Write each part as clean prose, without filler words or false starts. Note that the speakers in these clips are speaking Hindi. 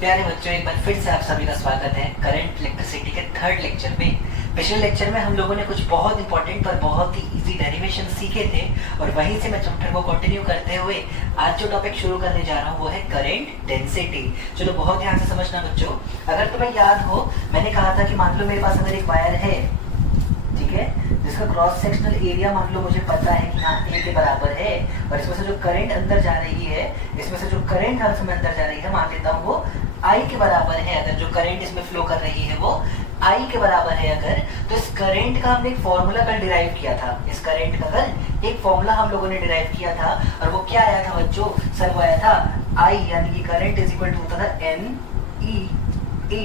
प्यारे बच्चों, एक बार फिर से आप सभी का स्वागत है करंट इलेक्ट्रिसिटी के थर्ड लेक्चर में। पिछले लेक्चर में हम लोगों ने कुछ बहुत इंपॉर्टेंट पर बहुत ही इजी डेरिवेशन सीखे थे और वहीं से मैं चैप्टर को कंटिन्यू करते हुए आज जो टॉपिक शुरू करने जा रहा हूँ वो है करंट डेंसिटी। चलो बहुत ध्यान से समझना बच्चों। अगर तुम्हें याद हो, मैंने कहा था कि मान लो मेरे पास अगर एक वायर है, ठीक है, जिसका क्रॉस सेक्शनल एरिया मान लो मुझे पता है कि हाँ ए के बराबर है और इसमें से जो करंट अंदर जा रही है, इसमें से जो करंट हर समय अंदर जा रही है, मान लेता हूँ वो आई के बराबर है। अगर जो करंट इसमें फ्लो कर रही है वो आई के बराबर है अगर, तो इस करंट का हमने एक फॉर्मूला कल डिराइव किया था। इस करंट का कल एक फॉर्मूला हम लोगों ने डिराइव किया था और वो क्या आया था बच्चों? सर वो आया था आई यानी कि करंट इज इक्वल टू होता था N E A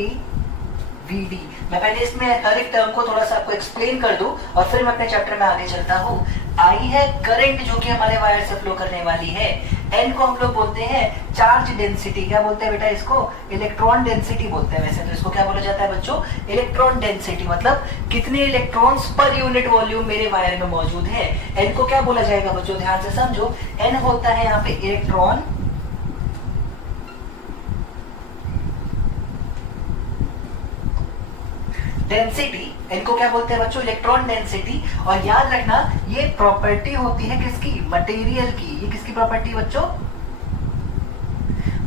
V D. मैं पहले इसमें हर एक टर्म को थोड़ा सा आपको एक्सप्लेन कर दूं और फिर मैं अपने चैप्टर में आगे चलता हूँ। आई है करंट जो कि हमारे वायर से फ्लो करने वाली है। एन को हम लोग बोलते हैं चार्ज डेंसिटी। क्या बोलते हैं बेटा इसको? इलेक्ट्रॉन डेंसिटी बोलते हैं। वैसे तो इसको क्या बोला जाता है बच्चों? Electron density. मतलब कितने इलेक्ट्रॉन्स पर यूनिट वॉल्यूम मेरे वायर में मौजूद है। एन को क्या बोला जाएगा बच्चों? ध्यान से समझो। एन होता है यहाँ पे इलेक्ट्रॉन डेंसिटी। इनको क्या बोलते हैं बच्चों? Electron density. और याद रखना ये प्रॉपर्टी होती है किसकी? मटेरियल की। ये किसकी प्रॉपर्टी बच्चों?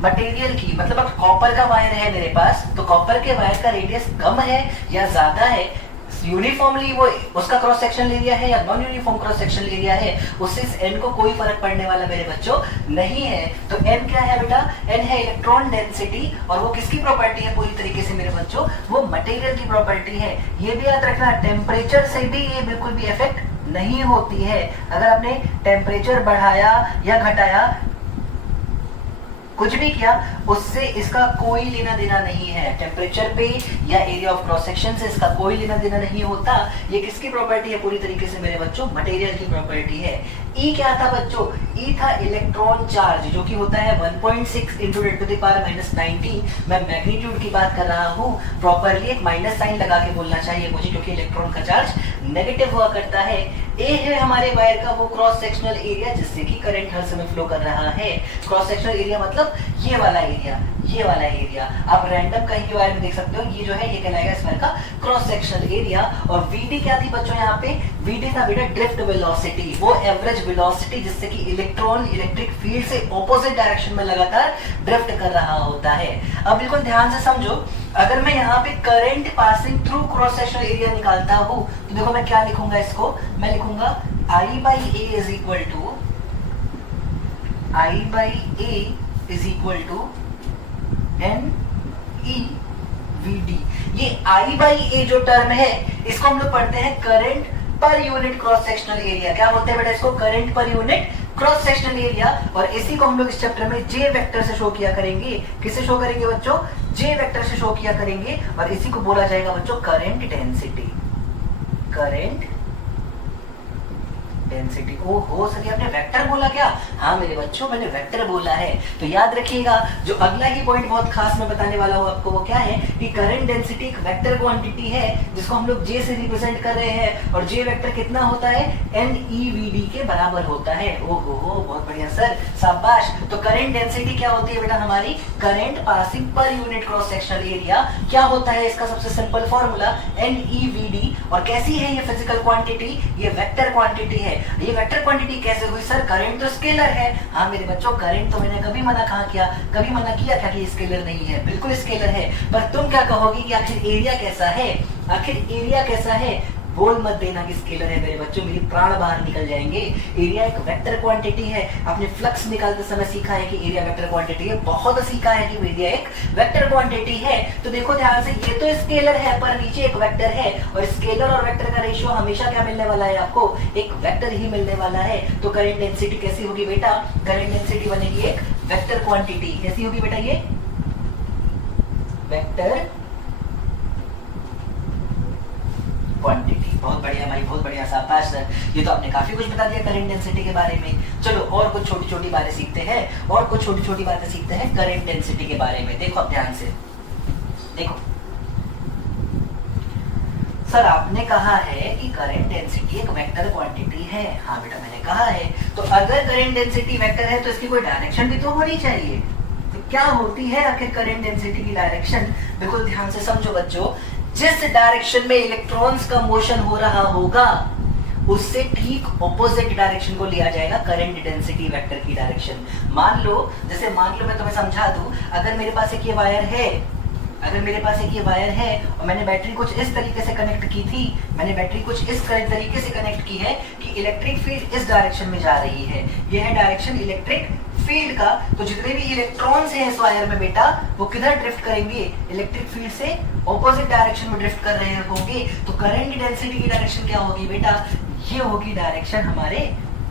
मटेरियल की। मतलब अब कॉपर का वायर है मेरे पास, तो कॉपर के वायर का रेडियस कम है या ज्यादा है, यूनिफॉर्मली वो उसका क्रॉस सेक्शनल एरिया है या non uniform cross sectional area है, उससे इस एन को कोई फर्क पड़ने वाला मेरे बच्चों नहीं है। तो एन क्या है बेटा? एन है इलेक्ट्रॉन डेंसिटी। और वो किसकी प्रॉपर्टी है पूरी तरीके से मेरे बच्चों? वो मटेरियल की प्रॉपर्टी है। ये भी याद रखना, टेम्परेचर से भी ये बिल्कुल भी इफेक्ट नहीं होती है। अगर आपने टेम्परेचर बढ़ाया या घटाया, कुछ भी किया, उससे इसका कोई लेना देना नहीं है। टेम्परेचर पे या एरिया ऑफ क्रॉस सेक्शन से इसका कोई लेना देना नहीं होता। ये किसकी प्रॉपर्टी है पूरी तरीके से मेरे बच्चों? मटेरियल की प्रॉपर्टी है। ई क्या था बच्चों? ई था इलेक्ट्रॉन चार्ज, जो कि होता है 1.6 इंटू 10⁻⁻⁹। मैं मैग्नीट्यूड की बात कर रहा हूँ। प्रॉपरली एक माइनस साइन लगा के बोलना चाहिए मुझे, क्योंकि इलेक्ट्रॉन का चार्ज नेगेटिव हुआ करता है। ए है हमारे वायर का वो क्रॉस सेक्शनल एरिया जिससे कि करंट हर समय फ्लो कर रहा है। क्रॉस सेक्शनल एरिया मतलब ये वाला एरिया, ये वाला एरिया। आप रैंडम कहीं भी वायर में देख सकते हो, ये जो है ये कहलाएगा इस वायर का क्रॉस सेक्शनल एरिया। और वीडी क्या थी बच्चों यहाँ पे? वीडी था बेटा ड्रिफ्ट वेलोसिटी, वो एवरेज वेलोसिटी जिससे कि इलेक्ट्रॉन इलेक्ट्रिक फील्ड से ऑपोजिट डायरेक्शन में लगातार ड्रिफ्ट कर रहा होता है। अब बिल्कुल ध्यान से समझो, अगर मैं यहाँ पे current passing through cross sectional area निकालता हूँ तो देखो मैं क्या लिखूंगा इसको? मैं लिखूंगा I by A is equal to I by A is equal to N E V D. ये आई बाई ए जो टर्म है इसको हम लोग पढ़ते हैं करंट पर यूनिट क्रॉस सेक्शनल एरिया। क्या बोलते हैं बेटा इसको? करंट पर यूनिट क्रॉस सेक्शनल एरिया। और इसी को हम लोग इस चैप्टर में जे वेक्टर से शो किया करेंगे। किससे शो करेंगे बच्चों? जे वेक्टर से शो किया करेंगे। और इसी को बोला जाएगा बच्चों करंट डेंसिटी। Current density. ओ हो सके आपने वेक्टर बोला क्या? हाँ मेरे बच्चों, मैंने वेक्टर बोला है। तो याद रखिएगा, जो अगला ही पॉइंट बहुत खास मैं बताने वाला हूँ आपको, वो क्या है कि करंट डेंसिटी एक वेक्टर क्वांटिटी है जिसको हम लोग जे से रिप्रेजेंट कर रहे हैं। और जे वेक्टर कितना होता है? एन ई वी डी के बराबर होता है। ओ हो बहुत बढ़िया सर, शाबाश। तो करंट डेंसिटी क्या होती है बेटा हमारी? Current passing per unit cross sectional area. क्या होता है इसका सबसे simple formula? N E V D. और कैसी है ये फिजिकल क्वांटिटी? ये वेक्टर क्वांटिटी है। ये वेक्टर क्वांटिटी कैसे हुई सर? करंट तो स्केलर है। हाँ मेरे बच्चों, करंट तो मैंने कभी मना कहाँ किया? कभी मना किया क्या कि स्केलर नहीं है? बिल्कुल स्केलर है। पर तुम क्या कहोगी कि आखिर एरिया कैसा है? आखिर एरिया कैसा है? बोल मत देना कि स्केलर है मेरे बच्चों, मेरी प्राण बाहर निकल जाएंगे। एरिया एक वेक्टर क्वांटिटी है। आपने फ्लक्स निकालते समय सीखा है कि एरिया वेक्टर क्वांटिटी है, बहुत सीखा है कि एरिया एक वेक्टर क्वांटिटी है। तो देखो ध्यान से, ये तो स्केलर है पर नीचे एक वेक्टर है। और स्केलर और वेक्टर का रेशियो हमेशा क्या मिलने वाला है आपको? एक वेक्टर ही मिलने वाला है। तो करंट डेंसिटी कैसी होगी बेटा? करंट डेंसिटी बनेगी एक वेक्टर क्वांटिटी। कैसी होगी बेटा? ये वेक्टर क्वांटिटी। बहुत बढ़िया भाई, बहुत बढ़िया, शाबाश सर। ये तो आपने काफी कुछ बता दिया करंट डेंसिटी के बारे में। चलो और कुछ छोटी छोटी बातें सीखते हैं, और कुछ छोटी छोटी बातें सीखते हैं करंट डेंसिटी के बारे में। देखो अब ध्यान से देखो। सर आपने कहा है कि करंट डेंसिटी एक वेक्टर क्वांटिटी है। हाँ बेटा मैंने कहा है। तो अगर करंट डेंसिटी वेक्टर है तो इसकी कोई डायरेक्शन भी तो होनी चाहिए। क्या होती है आखिर करंट डेंसिटी की डायरेक्शन? बिल्कुल ध्यान से समझो बच्चों, जिस डायरेक्शन में इलेक्ट्रॉन्स का मोशन हो रहा होगा उससे ठीक ऑपोजिट डायरेक्शन को लिया जाएगा करंट डेंसिटी वेक्टर की डायरेक्शन। मान लो मैं तुम्हें समझा दूं, अगर मेरे पास एक ये वायर है, और मैंने बैटरी कुछ इस तरीके से कनेक्ट की थी, तरीके से कनेक्ट की है कि इलेक्ट्रिक फील्ड इस डायरेक्शन में जा रही है, यह है डायरेक्शन इलेक्ट्रिक फील्ड का। तो जितने भी इलेक्ट्रॉन्स हैं इस वायर में बेटा, वो किधर ड्रिफ्ट करेंगे? इलेक्ट्रिक फील्ड से ऑपोजिट डायरेक्शन में ड्रिफ्ट कर रहे होंगे। तो करंट डेंसिटी की डायरेक्शन क्या होगी बेटा? ये होगी डायरेक्शन हमारे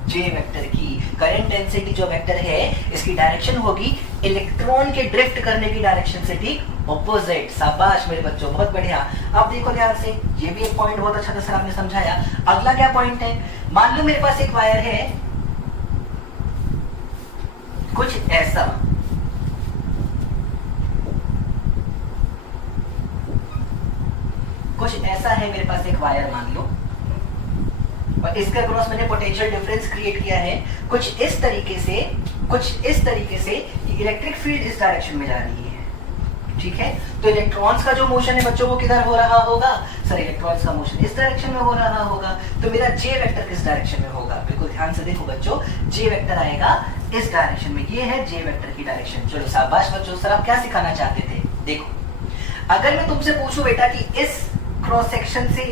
जे वेक्टर की। करंट डेंसिटी जो वेक्टर है इसकी डायरेक्शन होगी इलेक्ट्रॉन के ड्रिफ्ट करने की डायरेक्शन से ठीक ऑपोजिट। शाबाश मेरे बच्चों, बहुत बढ़िया। अब देखो ध्यान से, ये भी एक पॉइंट बहुत अच्छा था सर आपने समझाया। अगला क्या पॉइंट है? मान लो मेरे पास एक वायर है कुछ ऐसा, है मेरे पास एक वायर मान लो, और इसके अक्रॉस मैंने पोटेंशियल डिफरेंस क्रिएट किया है कुछ इस तरीके से इलेक्ट्रिक फील्ड इस डायरेक्शन में जा रही है, ठीक है। तो इलेक्ट्रॉन्स का जो मोशन है बच्चों वो किधर हो रहा होगा? सर इलेक्ट्रॉन्स का मोशन इस डायरेक्शन में हो रहा होगा। तो मेरा जे वेक्टर किस डायरेक्शन में होगा? बिल्कुल ध्यान से देखो बच्चों, जे वेक्टर आएगा इस डायरेक्शन में। ये है जे वेक्टर की डायरेक्शन। चलो शाबाश बच्चों। सर आप क्या सिखाना चाहते थे? देखो, अगर मैं तुमसे पूछूं बेटा कि इस क्रॉस सेक्शन से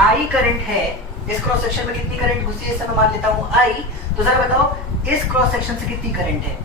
आई करंट है, इस क्रॉस सेक्शन में कितनी करंट घुसी है, इस समय मान लेता हूं आई, तो जरा बताओ इस क्रॉस सेक्शन से कितनी करंट है?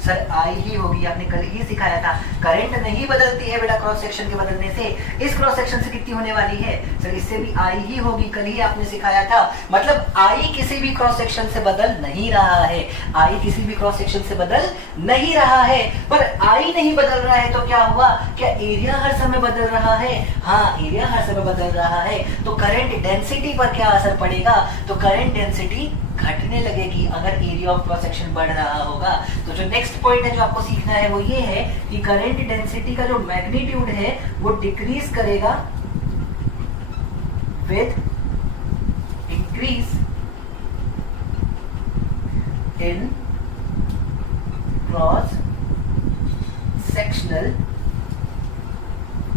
सर आई ही होगी, आपने कल ही सिखाया था। करंट नहीं बदलती है बेटा क्रॉस सेक्शन के बदलने से। इस क्रॉस सेक्शन से कितनी होने वाली है? सर इससे भी आई ही होगी, कल ही आपने सिखाया था। मतलब आई किसी भी क्रॉस सेक्शन से बदल नहीं रहा है, आई किसी भी क्रॉस सेक्शन से बदल नहीं रहा है। पर आई नहीं बदल रहा है तो क्या हुआ? क्या एरिया हर समय बदल रहा है? हाँ, एरिया हर समय बदल रहा है। तो करंट डेंसिटी पर क्या असर पड़ेगा? तो करंट डेंसिटी घटने लगेगी अगर एरिया ऑफ क्रॉस सेक्शन बढ़ रहा होगा। तो जो नेक्स्ट पॉइंट है जो आपको सीखना है वो ये है कि करंट डेंसिटी का जो मैग्नीट्यूड है वो डिक्रीज करेगा with increase in cross sectional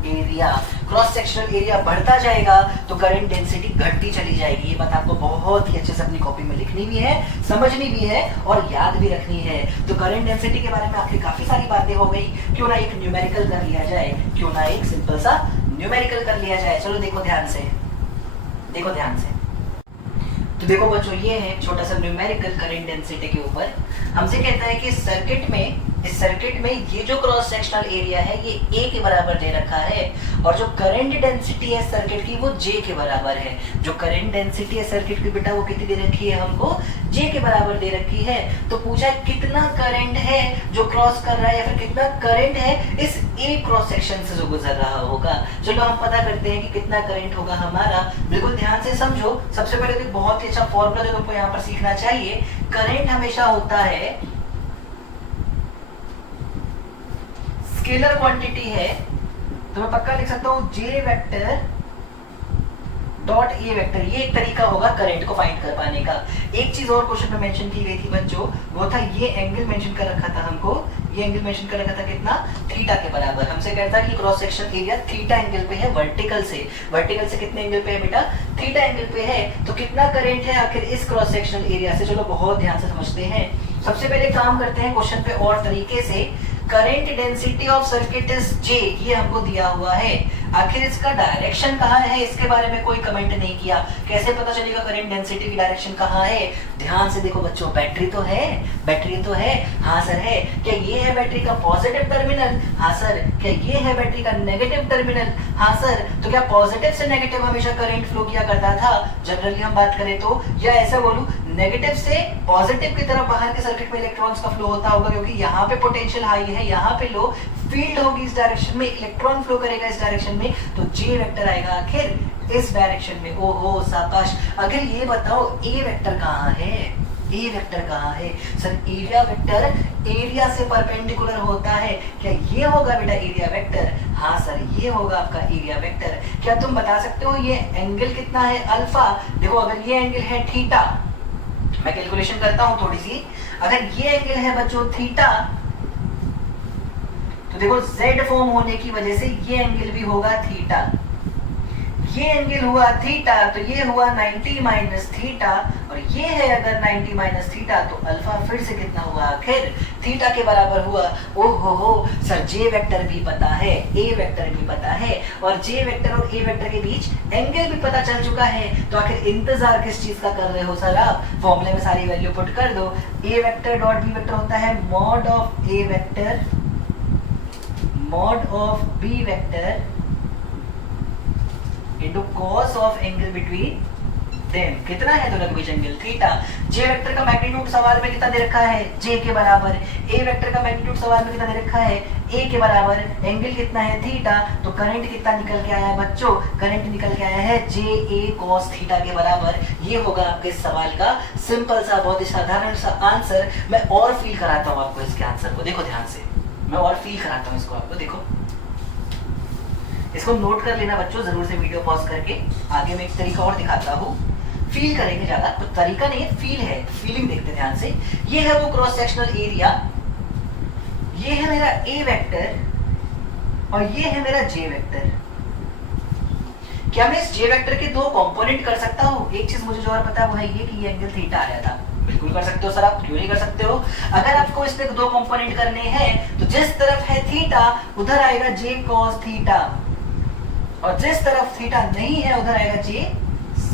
area. Cross sectional area बढ़ता जाएगा तो करंट डेंसिटी घटती चली जाएगी। ये बात आपको बहुत ही अच्छे से अपनी कॉपी में लिखनी भी है, समझनी भी है और याद भी रखनी है। तो करंट डेंसिटी के बारे में आपकी काफी सारी बातें हो गई। क्यों ना एक न्यूमेरिकल कर लिया जाए, क्यों ना एक सिंपल सा न्यूमेरिकल कर लिया जाए। चलो देखो ध्यान से, तो देखो बच्चों, ये है छोटा सा न्यूमेरिकल करंट डेंसिटी के ऊपर। हमसे कहता है कि इस सर्किट में ये जो क्रॉस सेक्शनल एरिया है ये A के बराबर दे रखा है और जो करंट डेंसिटी है सर्किट की वो J के बराबर है। जो करंट डेंसिटी है सर्किट की बेटा वो कितनी दे रखी है? हमको J के बराबर दे रखी है। तो पूछा कितना करंट है जो क्रॉस कर रहा है या फिर कितना करंट है इस A क्रॉस सेक्शन से जो गुजर रहा होगा। चलो हम पता करते हैं कि कितना करंट होगा हमारा। बिल्कुल ध्यान से समझो। सबसे पहले तो बहुत ही अच्छा फॉर्मूला जो तुमको यहाँ पर सीखना चाहिए, करंट हमेशा होता है स्केलर क्वांटिटी है, तो मैं पक्का लिख सकता हूं जे वेक्टर डॉट ए वेक्टर। ये एक तरीका होगा करंट को फाइंड कर पाने का। एक चीज और क्वेश्चन में मेंशन की गई थी बच्चों, वो था ये एंगल मेंशन कर रखा था हमको, ये एंगल मेंशन कर रखा था कितना? थीटा के बराबर। हमसे कहता है कि cross section area theta angle पे है वर्टिकल से कितने एंगल पे है बेटा? थीटा एंगल पे है। तो कितना करंट है आखिर इस क्रॉस सेक्शनल एरिया से? चलो बहुत ध्यान से समझते हैं। सबसे पहले काम करते हैं क्वेश्चन पे और तरीके से। Current density of circuit is J, ये हमको दिया हुआ है। आखिर इसका डायरेक्शन कहाँ है इसके बारे में कोई कमेंट नहीं किया। कैसे पता चलेगा करंट डेंसिटी की डायरेक्शन कहाँ है? ध्यान से देखो बच्चों, बैटरी तो है। हाँ सर है। क्या ये है बैटरी का पॉजिटिव टर्मिनल? हाँ सर। क्या ये है बैटरी का नेगेटिव टर्मिनल? हाँ सर। तो क्या पॉजिटिव से नेगेटिव हमेशा करंट फ्लो किया करता था जनरली हम बात करें तो, या ऐसा बोलूं नेगेटिव से पॉजिटिव की तरफ बाहर के सर्किट में इलेक्ट्रॉन्स का फ्लो होता होगा, क्योंकि यहाँ पे पोटेंशियल हाई है, यहाँ पे लो, फील्ड होगी इस डायरेक्शन में, इलेक्ट्रॉन फ्लो करेगा इस डायरेक्शन में, तो जे वेक्टर आएगा आखिर इस डायरेक्शन में। ओहो शाबाश। अगर ये बताओ ए वेक्टर कहाँ है? ए वेक्टर कहाँ है? सर एरिया वेक्टर एरिया से परपेंडिकुलर होता है। क्या ये होगा बेटा एरिया वेक्टर? हाँ सर ये होगा आपका एरिया वेक्टर। क्या तुम बता सकते हो ये एंगल कितना है? अल्फा। देखो अगर ये एंगल है थीटा, मैं कैलकुलेशन करता हूं थोड़ी सी। अगर ये एंगल है बच्चों थीटा, तो देखो z फॉर्म होने की वजह से ये एंगल भी होगा थीटा। ये एंगल हुआ थीटा तो ये हुआ 90 माइनस थीटा, और ये है अगर 90 माइनस थीटा तो अल्फा फिर से कितना हुआ आखिर थीटा के बराबर हुआ। ओहो हो सर, जे वेक्टर भी पता है, ए वेक्टर भी पता है, और जे वेक्टर और ए वेक्टर के बीच एंगल भी पता चल चुका है, तो आखिर इंतजार किस चीज का कर रहे हो सर आप? फॉर्मूले में सारी वैल्यू पुट कर दो। A vector dot B vector होता है mod of A vector mod of B vector into cos of angle between them। कितना है दोनों के बीच एंगल थीटा। जे वेक्टर का मैग्नीट्यूड सवाल में कितना दे रखा है? जे के बराबर। ए वेक्टर का मैग्नीट्यूड सवाल में कितना दे रखा है? ए के बराबर। एंगल कितना है? थीटा। तो करंट कितना निकल के आया है बच्चों? करंट निकल के आया है जे ए cos थीटा के बराबर। ये होगा आपके सवाल का सिंपल सा, बहुत ही साधारण सा आंसर। मैं और फील कराता हूँ आपको इसके आंसर को, देखो ध्यान से, मैं और फील कराता हूँ इसको आपको, देखो इसको नोट कर लेना बच्चों जरूर से, वीडियो पॉज करके। आगे मैं एक तरीका और दिखाता हूँ, फील करेंगे ज्यादा, तो तरीका नहीं है, फील है, फीलिंग देखते ध्यान से। ये है वो क्रॉस सेक्शनल एरिया, ये है मेरा ए वेक्टर और ये है मेरा जे वेक्टर। क्या मैं इस जे वेक्टर के दो कंपोनेंट कर सकता हूँ? एक चीज मुझे जो और पता है वो है ये कि ये एंगल थीटा आया था। बिल्कुल कर सकते हो सर, आप क्यों नहीं कर सकते हो? अगर आपको इसमें दो कंपोनेंट करने हैं तो जिस तरफ है थीटा उधर आएगा जे cos थीटा, और जिस तरफ थीटा नहीं है उधर आएगा जे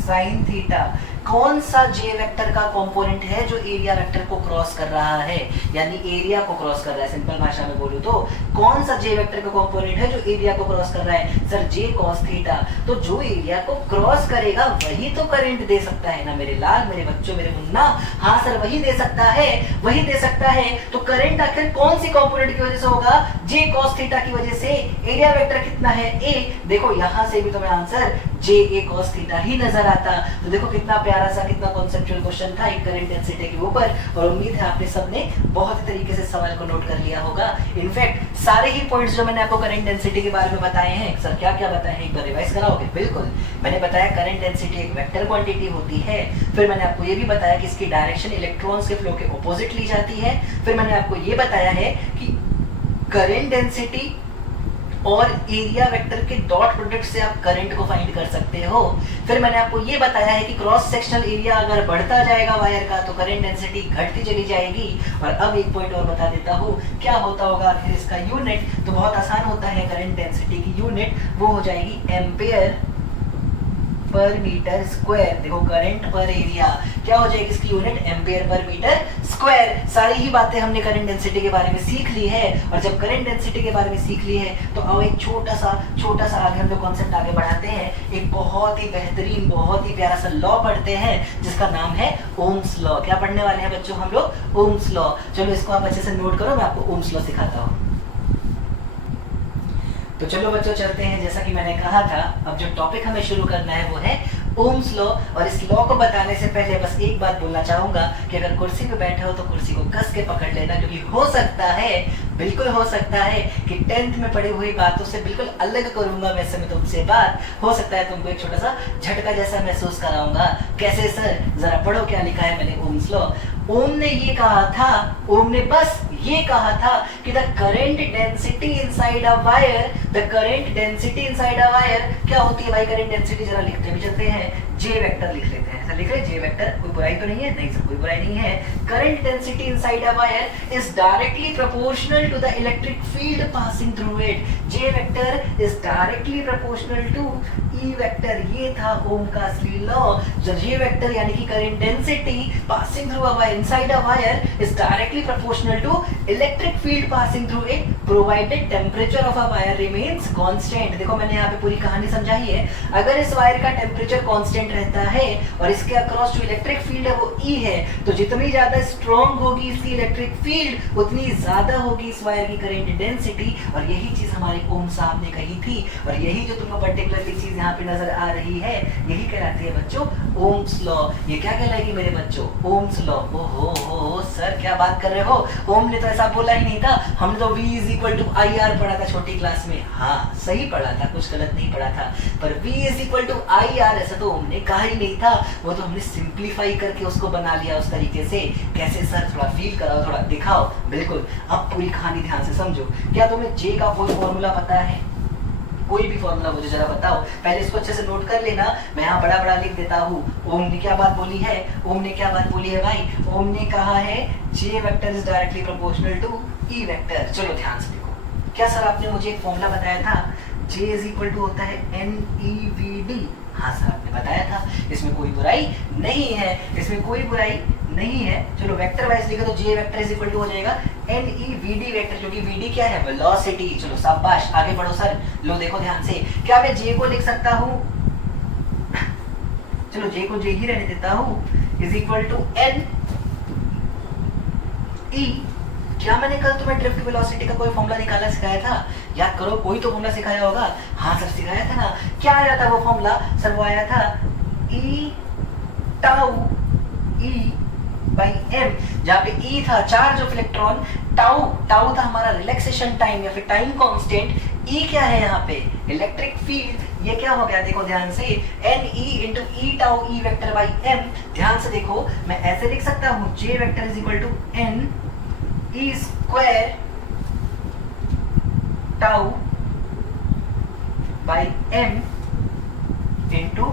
sin थीटा। कौन सा जे वेक्टर का कंपोनेंट है जो एरिया वेक्टर को क्रॉस कर रहा है, यानी एरिया को क्रॉस कर रहा है? सिंपल भाषा में बोलूं तो कौन सा जे वेक्टर का कंपोनेंट है जो एरिया को क्रॉस कर रहा है? सर जे cos थीटा। तो जो एरिया को क्रॉस करेगा वही तो करंट दे सकता है ना मेरे लाल, मेरे बच्चों, मेरे मुन्ना। हाँ सर वही दे सकता है, वही दे सकता है। तो करंट आखिर कौन सी कंपोनेंट की वजह से होगा? जे cos थीटा की वजह से। एरिया वेक्टर कितना है? ए। देखो यहां से भी तुम्हें आंसर जे ए cos थीटा ही नजर आता। तो देखो कितना प्यारा सा, कितना कॉन्सेप्चुअल क्वेश्चन था एक करंट डेंसिटी के ऊपर, और उम्मीद है आपने सबने बहुत ही तरीके से सवाल को नोट कर लिया होगा। इनफैक्ट सारे ही पॉइंट्स जो मैंने आपको करंट डेंसिटी के बारे में बताए हैं, सर क्या क्या बताए हैं एक बार रिवाइज कराओगे? बिल्कुल, मैंने बताया करंट डेंसिटी एक वेक्टर क्वांटिटी होती है। फिर मैंने आपको ये भी बताया कि इसकी डायरेक्शन इलेक्ट्रॉन्स के फ्लो के ऑपोजिट ली जाती है। फिर मैंने आपको ये बताया है कि करंट डेंसिटी और एरिया वेक्टर के डॉट प्रोडक्ट से आप करंट को फाइंड कर सकते हो। फिर मैंने आपको ये बताया है कि क्रॉस सेक्शनल एरिया अगर बढ़ता जाएगा वायर का तो करंट डेंसिटी घटती चली जाएगी। और अब एक पॉइंट और बता देता हूँ, क्या होता होगा फिर इसका यूनिट? तो बहुत आसान होता है, करंट डेंसिटी की यूनिट वो हो जाएगी एम्पेयर पर मीटर स्क्वायर। देखो करंट पर एरिया क्या हो जाएगी इसकी unit? Ampere per metre square. सारी ही बातें हमने करंट डेंसिटी के बारे में सीख ली है, और जब करंट डेंसिटी के बारे में सीख ली है तो अब एक छोटा सा आगे हम लोग कॉन्सेप्ट आगे बढ़ाते हैं। एक बहुत ही बेहतरीन, बहुत ही प्यारा सा लॉ पढ़ते हैं जिसका नाम है ओम्स लॉ। क्या पढ़ने वाले हैं बच्चों हम लोग? Ohm's law. चलो इसको आप अच्छे से नोट करो, मैं आपको ओम्स लॉ सिखाता हूँ। तो चलो बच्चों चलते हैं, जैसा कि मैंने कहा था अब जो टॉपिक हमें शुरू करना है वो है ओम्स लॉ। और इस लॉ को बताने से पहले बस एक बात बोलना चाहूंगा कि अगर कुर्सी पे बैठे हो तो कुर्सी को कस के पकड़ लेना, क्योंकि हो सकता है, बिल्कुल हो सकता है कि 10th में पढ़ी हुई बातों से बिल्कुल अलग करूंगा वैसे मैं तुमसे बात। हो सकता है तुमको एक छोटा सा झटका जैसा महसूस कराऊंगा। कैसे सर? जरा पढ़ो क्या लिखा है मैंने ओम्स लॉ। ओम ने ये कहा था, ओम ने बस ये कहा था कि the current density inside a wire, the current density inside a wire क्या होती है भाई? करंट डेंसिटी जरा लिखते भी चलते हैं, जे वेक्टर लिख लेते हैं। ऐसा लिख रहे जे वेक्टर, कोई बुराई तो नहीं है? नहीं सर कोई बुराई नहीं है। Current density inside a wire is directly proportional to the electric field passing through it. J vector is directly proportional to E vector. ये था ओम का असली लॉ। जे वेक्टर यानी कि current density passing through a wire inside a wire is directly proportional to electric field passing through it provided temperature of a wire remains constant. देखो मैंने यहाँ पे पूरी कहानी समझाई है। अगर इस वायर का टेम्परेचर कांस्टेंट रहता है और इसके अक्रॉस जो इलेक्ट्रिक फील्ड है वो ई है, तो जितनी ज्यादा स्ट्रॉन्ग होगी इसकी इलेक्ट्रिक फील्ड उतनी ज्यादा होगी इस वायर की करंट डेंसिटी। और यही चीज हमारे ओम साहब ने कही थी, और यही जो तुमको पर्टिकुलरली चीज यहाँ पे नजर आ रही है यही कहलाती है बच्चों ओम्स लॉ। ये क्या कहलाएगी मेरे बच्चों? Ohm's law. ओहो सर क्या बात कर रहे हो? ओम ने तो ऐसा बोला ही नहीं था, हमने तो V is equal to IR पढ़ा था छोटी क्लास में। हाँ सही पढ़ा था, कुछ गलत नहीं पढ़ा था, पर V is equal to IR ऐसा तो ओम ने कहा ही नहीं था। वो तो हमने सिंप्लीफाई करके उसको बना लिया उस तरीके से। कैसे सर, थोड़ा फील कराओ, थोड़ा दिखाओ। बिल्कुल, अब पूरी कहानी ध्यान से समझो। क्या तुम्हें जे का कोई फॉर्मूला पता है? कोई भी फॉर्मूला मुझे जरा बताओ। पहले इसको अच्छे से नोट कर लेना, मैं यहाँ बड़ा बड़ा लिख देता हूँ। ओम ने क्या बात बोली है? ओम ने क्या बात बोली है भाई? ओम ने कहा है J vector is directly proportional to E vector. चलो ध्यान से देखो, क्या सर आपने मुझे एक फॉर्मूला बताया था, J इज इक्वल टू होता है NEVD। हाँ सर आपने बताया था, इसमें कोई बुराई नहीं है, इसमें कोई बुराई नहीं है। चलो वेक्टर वाइज लिखो तो J vector is equal to हो जाएगा NEVD वेक्टर, जो कि VD क्या है? वेलोसिटी। चलो शाबाश, आगे बढ़ो सर। लो देखो ध्यान से, क्या मैं J को लिख सकता हूँ? चलो J को J ही रहने देता हूँ, इज इक्वल टू NE। क्या मैंने कल तुम्हें ड्रिफ्ट वेलोसिटी का कोई फॉर्मूला निकालना सिखाया था? याद करो, कोई तो फॉर्मूला सिखाया होगा। हाँ सर सिखाया था ना। क्या आया था वो फॉर्मूला? सर वो आया था E tau E by M, जहाँ पे E था चार्ज ऑफ इलेक्ट्रॉन, टाउ था हमारा रिलैक्सेशन टाइम या फिर टाइम कांस्टेंट, E क्या है यहाँ पे? Electric field. ये क्या हो गया देखो ध्यान से, NE into E tau E vector by M। ध्यान से देखो, मैं ऐसे लिख सकता हूँ J vector is equal to N E square tau by M into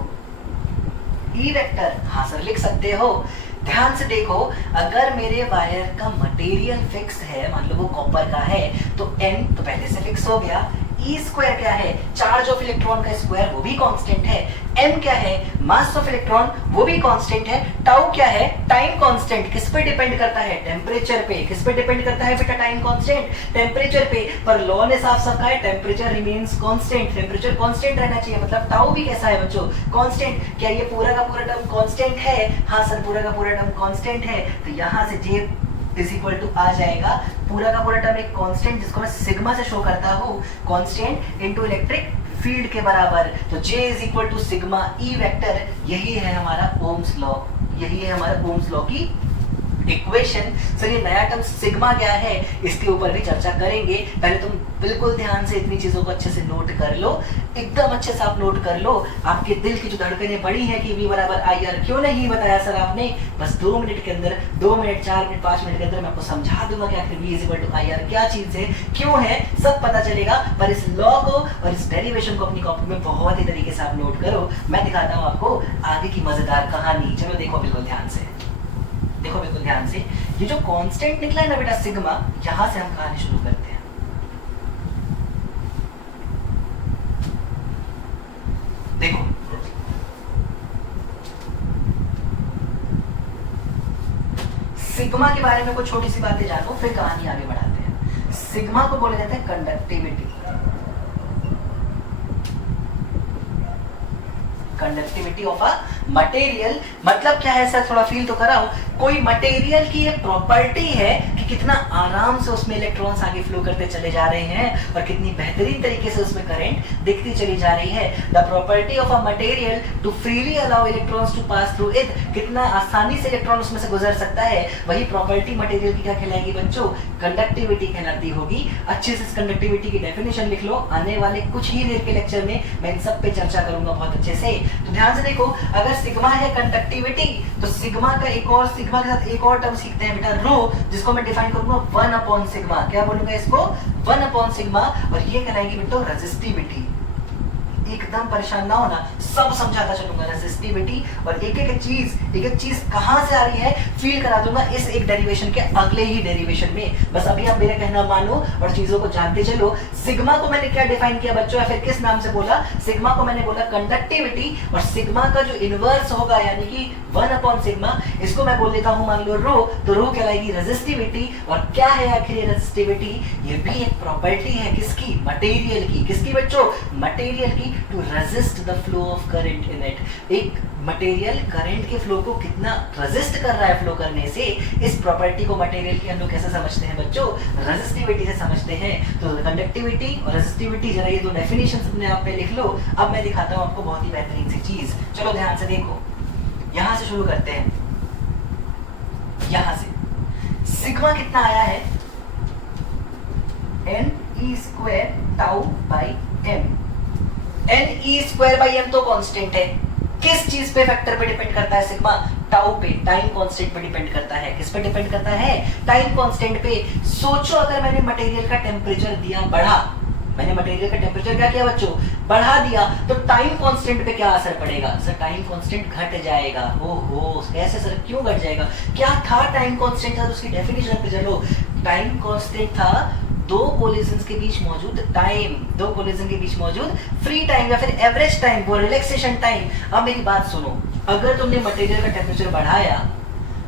E vector. हाँ सर लिख सकते हो। ध्यान से देखो, अगर मेरे वायर का मटेरियल फिक्स है, मान लो वो कॉपर का है, तो N तो पहले से फिक्स हो गया। E स्क्वायर क्या है? चार्ज ऑफ इलेक्ट्रॉन का स्क्वायर, वो भी कांस्टेंट है। M क्या है? मास ऑफ इलेक्ट्रॉन, वो भी कांस्टेंट है। टाउ क्या है? Time constant. किस पे डिपेंड करता है? टेम्परेचर पे। किस पे डिपेंड करता है बेटा टाइम कांस्टेंट? टेम्परेचर पे। पर लॉ ने साफ साफ कहा है temperature remains constant, temperature constant रहना चाहिए। मतलब टाउ भी कैसा है बच्चों? कांस्टेंट। क्या ये पूरा का पूरा टर्म कांस्टेंट है? हाँ सर पूरा का पूरा टर्म कांस्टेंट है। तो यहाँ से J इज इक्वल टू आ जाएगा पूरा का पूरा टर्म एक कांस्टेंट, जिसको मैं सिग्मा से शो करता हूँ, कांस्टेंट इनटू इलेक्ट्रिक फील्ड के बराबर। तो J is equal to sigma E vector. यही है हमारा ओम्स लॉ, यही है हमारा ओम्स लॉ की इक्वेशन। सर ये नया टर्म सिग्मा क्या है, इसके ऊपर भी चर्चा करेंगे। पहले तुम बिल्कुल ध्यान से इतनी चीजों को अच्छे से नोट कर लो, एकदम अच्छे से आप नोट कर लो। आपके दिल की जो धड़कनें बढ़ी है कि V बराबर IR, क्यों नहीं बताया सर आपने? बस 2 मिनट के अंदर, 2 मिनट 4 मिनट 5 मिनट के अंदर मैं आपको समझा दूंगा कि आखिर V is equal to IR क्या चीज है, क्यों है, सब पता चलेगा। पर इस लॉ को और इस डेरिवेशन को अपनी कॉपी में बहुत ही तरीके से आप नोट करो। मैं दिखाता हूँ आपको आगे की मजेदार कहानी। चलो देखो बिल्कुल ध्यान से, देखो बिल्कुल ध्यान से। ये जो कांस्टेंट निकला है ना बेटा सिग्मा, यहां से हम कहानी शुरू करते हैं। देखो सिग्मा के बारे में कुछ छोटी सी बातें जानो, फिर कहानी आगे बढ़ाते हैं। सिग्मा को बोला जाता है conductivity. Conductivity of a material मतलब क्या है सर, थोड़ा फील तो कराओ। कोई मटेरियल की एक प्रॉपर्टी है कि कितना आराम से उसमें इलेक्ट्रॉन्स आगे फ्लो करते चले जा रहे हैं और कितनी बेहतरीन तरीके से उसमें करंट दिखती चली जा रही है। The property of a material to freely allow electrons to pass through it, कितना आसानी से इलेक्ट्रॉन उसमें से गुजर सकता है, वही प्रॉपर्टी मटेरियल की क्या कहलाएगी बच्चों? कंडक्टिविटी कहलाती होगी। अच्छे से इस कंडक्टिविटी की डेफिनेशन लिख लो, आने वाले कुछ ही देर के लेक्चर में मैं इन सब पे चर्चा करूंगा बहुत अच्छे से। तो ध्यान से देखो, अगर सिग्मा है कंडक्टिविटी, तो सिग्मा का एक और, सिग्मा के साथ एक और टर्म सीखते हैं बेटा रो, जिसको मैं डिफाइन करूंगा 1 अपॉन सिग्मा। क्या बोलूंगा इसको? 1 अपॉन सिग्मा। और ये कहलाएगी बेटा रेजिस्टिविटी। एकदम परेशान ना होना, सब समझाता चलूंगा रेजिस्टिविटी। और एक एक चीज कहां से आ रही है फील करा दूंगा इस एक डेरिवेशन के अगले ही डेरिवेशन में। बस अभी आप मेरा कहना मानो और चीजों को जानते चलो। सिग्मा को मैंने क्या डिफाइन किया बच्चों, या फिर किस नाम से बोला? सिग्मा को मैंने बोला कंडक्टिविटी, और सिग्मा का जो इनवर्स होगा यानी कि 1 अपॉन सिग्मा, इसको मैं बोल देता हूं मान लो रो, तो रो कहलाएगी रेजिस्टिविटी। और क्या है आखिर ये रेजिस्टिविटी? ये भी एक प्रॉपर्टी है किसकी? मटेरियल की। किसकी बच्चों? मटेरियल की। To resist the flow of current in it. एक मटेरियल करंट के फ्लो को कितना रेजिस्ट कर रहा है फ्लो करने से, इस प्रॉपर्टी को मटेरियल की हम लोग कैसे समझते हैं बच्चों? रेजिस्टिविटी से समझते हैं। तो कंडक्टिविटी और रेजिस्टिविटी, जरा ये दो डेफिनेशंस अपने आप पे लिख लो। अब मैं दिखाता हूं आपको बहुत ही बेहतरीन सी चीज। चलो ध्यान से देखो, यहां से शुरू करते हैं। यहां से सिग्मा कितना आया है? NE square tau by M। NE square by M तो कांस्टेंट है, किस चीज पे फैक्टर पे डिपेंड करता है सिग्मा? टाउ पे, टाइम कांस्टेंट पे डिपेंड करता है। किस पे डिपेंड करता है? टाइम कांस्टेंट पे। सोचो अगर मैंने मटेरियल का टेम्परेचर दिया बढ़ा, मैंने मटेरियल का टेम्परेचर क्या किया बच्चों? बढ़ा दिया, तो टाइम कांस्टेंट पे क्या असर पड़ेगा? सर टाइम कांस्टेंट घट जाएगा। ओहो, कैसे सर, क्यों घट जाएगा? क्या था टाइम कांस्टेंट? था तो उसकी डेफिनेशन पे चलो। टाइम कांस्टेंट था दो कोलिजन्स के बीच मौजूद टाइम, दो कोलिजन के बीच मौजूद फ्री टाइम या फिर एवरेज टाइम, वो रिलैक्सेशन टाइम। अब मेरी बात सुनो, अगर तुमने मटेरियल का टेम्परेचर बढ़ाया,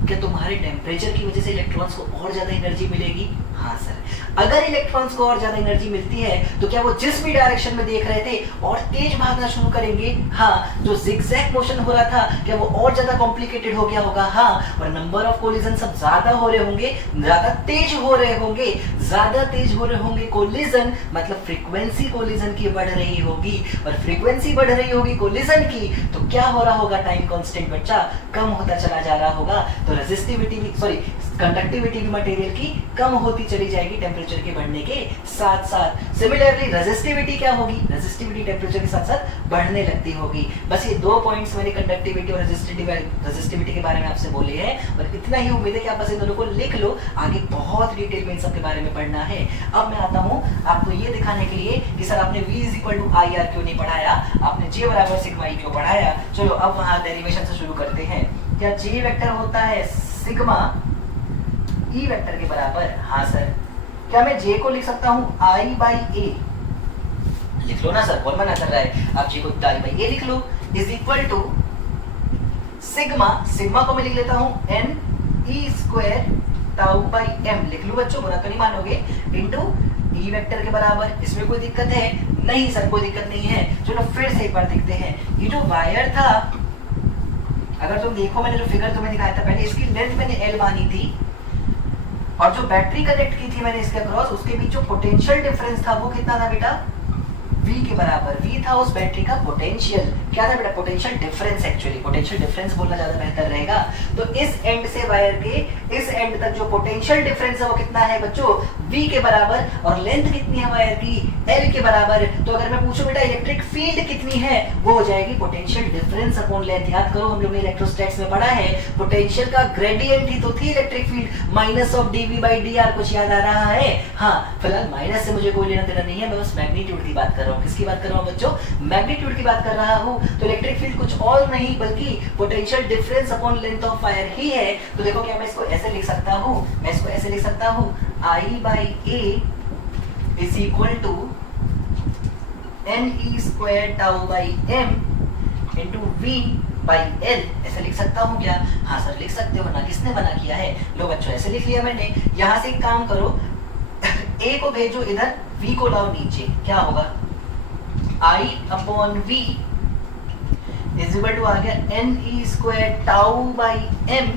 क्या तुम्हारे टेम्परेचर की वजह से इलेक्ट्रॉन्स को और ज्यादा एनर्जी मिलेगी? हाँ सर। अगर इलेक्ट्रॉन्स को और ज्यादा एनर्जी मिलती है तो क्या वो जिस भी डायरेक्शन में देख रहे थे और तेज भागना शुरू करेंगे? हाँ। जो जिगजैग मोशन हो रहा था क्या वो और ज्यादा कॉम्प्लिकेटेड हो गया होगा? हाँ। और नंबर ऑफ कोलिजन सब ज्यादा हो रहे होंगे, ज्यादा तेज हो रहे होंगे, ज्यादा तेज हो रहे होंगे कोलिजन, मतलब फ्रीक्वेंसी कोलिजन की बढ़ रही होगी, और फ्रीक्वेंसी बढ़ रही होगी कोलिजन की, तो क्या हो रहा होगा? टाइम कांस्टेंट बच्चा कम होता चला जा रहा होगा। तो रेजिस्टिविटी भी, सॉरी कंडक्टिविटी भी मटेरियल की कम होती चली जाएगी टेम्परेचर के बढ़ने के साथ साथ। सिमिलरली रेजिस्टिविटी क्या होगी? रेजिस्टिविटी टेम्परेचर के साथ साथ बढ़ने लगती होगी। बस ये दो पॉइंट्स मैंने कंडक्टिविटी और रेजिस्टिविटी के बारे में आपसे बोले हैं, और इतना ही उम्मीद है कि आप बस इन दोनों को लिख लो, आगे बहुत डिटेल में इन सब के बारे में पढ़ना है। अब मैं आता हूँ आपको ये दिखाने के लिए कि सर आपने V = IR क्यों नहीं पढ़ाया, आपने J = सिग्मा E क्यों पढ़ाया। चलो अब वहाँ डेरिवेशन से शुरू करते हैं। क्या J वेक्टर होता है सिग्मा E वेक्टर के बराबर? हाँ सर। क्या मैं J को लिख सकता हूँ I/A? लिख लो ना सर, कौन मना कर रहा है? आप J को I/A लिख लो, is equal to sigma, sigma को मैं लिख लेता हूँ NE² τ/m, लिख लो बच्चों, बुरा तो नहीं मानोगे, इनटू E वेक्टर के बराबर। इसमें कोई दिक्कत है? नहीं सर, कोई दिक्कत नहीं है। चलो फिर से एक बार देखते हैं। ये जो वायर था, अगर तुम देखो मैंने जो फिगर तुम्हें दिखाया था पहले, इसकी लेंथ मैंने L मानी थी, और जो बैटरी कनेक्ट की थी मैंने इसके अक्रॉस, उसके बीच जो पोटेंशियल डिफरेंस था वो कितना था बेटा? V के बराबर। V था उस बैटरी का पोटेंशियल। क्या था बेटा? Potential difference. Actually potential difference बोलना ज्यादा बेहतर रहेगा। तो इस एंड से वायर के इस एंड तक जो पोटेंशियल डिफरेंस है वो कितना है बच्चों? V के बराबर। और लेंथ कितनी है वायर की? L के बराबर। तो अगर मैं पूछूं बेटा इलेक्ट्रिक फील्ड कितनी है, वो हो जाएगी पोटेंशियल डिफरेंस अपॉन लेंथ। याद करो हम लोग ने इलेक्ट्रोस्टैटिक्स में पढ़ा है, पोटेंशियल का ग्रेडियंट ही तो थी इलेक्ट्रिक फील्ड, -dV/dr। कुछ याद आ रहा है? हाँ। फिलहाल माइनस से मुझे कोई लेना देना नहीं है, मैं बस मैग्नीट्यूड की बात कर रहा हूँ। किसकी बात कर रहा हूँ बच्चों? मैग्नीट्यूड की बात कर रहा हूँ। तो इलेक्ट्रिक फील्ड कुछ और नहीं बल्कि potential difference upon length of wire ही है। तो देखो क्या मैं इसको ऐसे लिख सकता हूँ, मैं इसको ऐसे लिख सकता हूँ, I/A is equal to NE² τ/m into V/L। ऐसे लिख सकता हूँ क्या? हाँ सर लिख सकते हो ना, किसने मना किया है? लो बच्चों ऐसे लिख लिया मैंने। यहाँ से एक काम करो, A को भेजो इधर, V को लाओ नीचे, क्या होगा? I/V इज इक्वल टू आ गया NE² τ/m,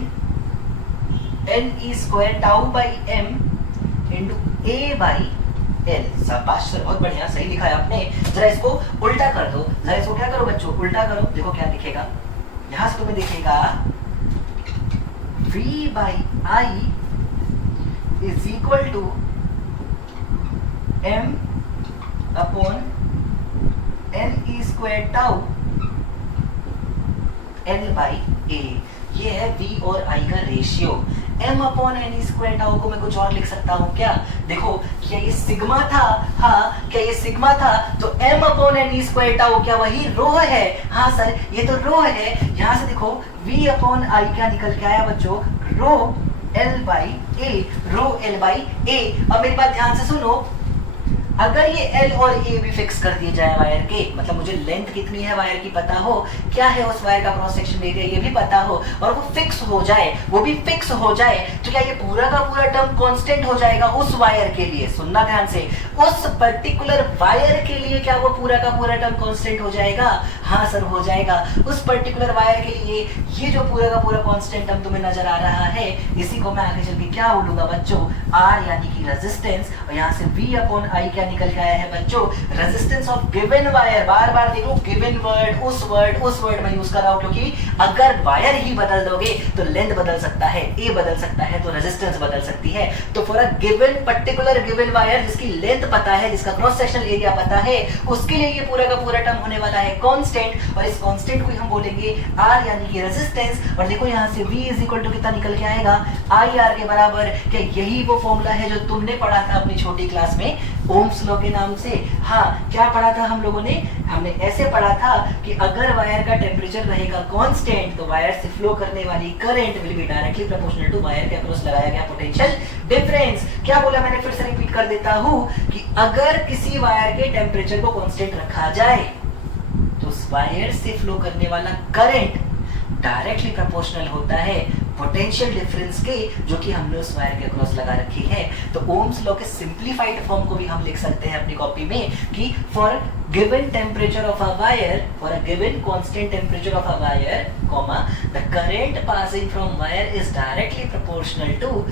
NE² τ/m into A/L। शाबाश सर, बहुत बढ़िया, सही लिखा है आपने। जरा इसको उल्टा कर दो, जरा इसको क्या करो बच्चों, उल्टा करो। देखो क्या दिखेगा, यहां से तुम्हें दिखेगा V/I is equal to M upon NE² τ L/A। ये है V और I का रेशियो। M अपॉन NE² τ को मैं कुछ और लिख सकता हूँ क्या? देखो क्या ये सिग्मा था? हाँ। क्या ये सिग्मा था? तो M अपॉन NE² τ क्या वही रो है? हाँ सर ये तो रो है। यहाँ से देखो V अपॉन I क्या निकल के आया बच्चों? रो L/A, रो L/A। अब मेरी बात ध्यान से सुनो, अगर ये L और A भी फिक्स कर दिए जाए वायर के, मतलब मुझे लेंथ कितनी है वायर की पता हो, क्या है उस वायर का क्रॉस सेक्शन एरिया ये भी पता हो, और वो फिक्स हो जाए, वो भी फिक्स हो जाए, तो क्या ये पूरा का पूरा टर्म कांस्टेंट हो जाएगा उस वायर के लिए? सुनना ध्यान से, उस पर्टिकुलर वायर के लिए क्या वो पूरा का पूरा टर्म कांस्टेंट हो जाएगा? हाँ सर हो जाएगा। उस पर्टिकुलर वायर के लिए ये जो पूरा का पूरा कांस्टेंट टर्म तुम्हें नजर आ रहा है, इसी को मैं आगे चल के क्या बोलूंगा बच्चों? R यानी कि रेजिस्टेंस, और यहाँ से V अपॉन I क्या क्या निकल के आया है बच्चों, रेजिस्टेंस ऑफ गिवन वायर। बार बार देखो गिवन वर्ड, उस वर्ड मैं यूज कर रहा हूं, क्योंकि अगर वायर ही बदल दोगे तो लेंथ बदल सकता है, ए बदल सकता है, तो रेजिस्टेंस बदल सकती है। तो for a given particular given wire, जिसकी लेंथ पता है, जिसका क्रॉस सेक्शनल एरिया पता है, उसके लिए ये पूरा का पूरा टर्म होने वाला है कांस्टेंट, और इस कांस्टेंट को हम बोलेंगे आर यानी कि रेजिस्टेंस। और देखो यहाँ से V इज इक्वल टू कितना निकल के आएगा, IR के बराबर। क्या यही वो फॉर्मूला है जो तुमने पढ़ा था अपनी छोटी क्लास में ओम्स लॉ के नाम से? हाँ, क्या पढ़ा था हम लोगों ने? हमने ऐसे पढ़ा था कि अगर वायर का टेम्परेचर रहेगा कांस्टेंट तो वायर से फ्लो करने वाली current will be directly proportional to wire के अक्रॉस लगाया गया पोटेंशियल डिफरेंस। क्या बोला मैंने, फिर से रिपीट कर देता हूं कि अगर किसी वायर के टेम्परेचर को कांस्टेंट रखा जाए तो उस वायर से फ्लो करने वाला करंट डायरेक्टली प्रोपोर्शनल होता है पोटेंशियल डिफरेंस के, जो कि हमने उस वायर के अक्रॉस लगा रखी है। तो ओम्स लॉ के सिंपलीफाइड फॉर्म को भी हम लिख सकते हैं अपनी कॉपी में कि for given temperature of a wire, for a given constant temperature of a wire, comma, the current passing from wire is directly proportional to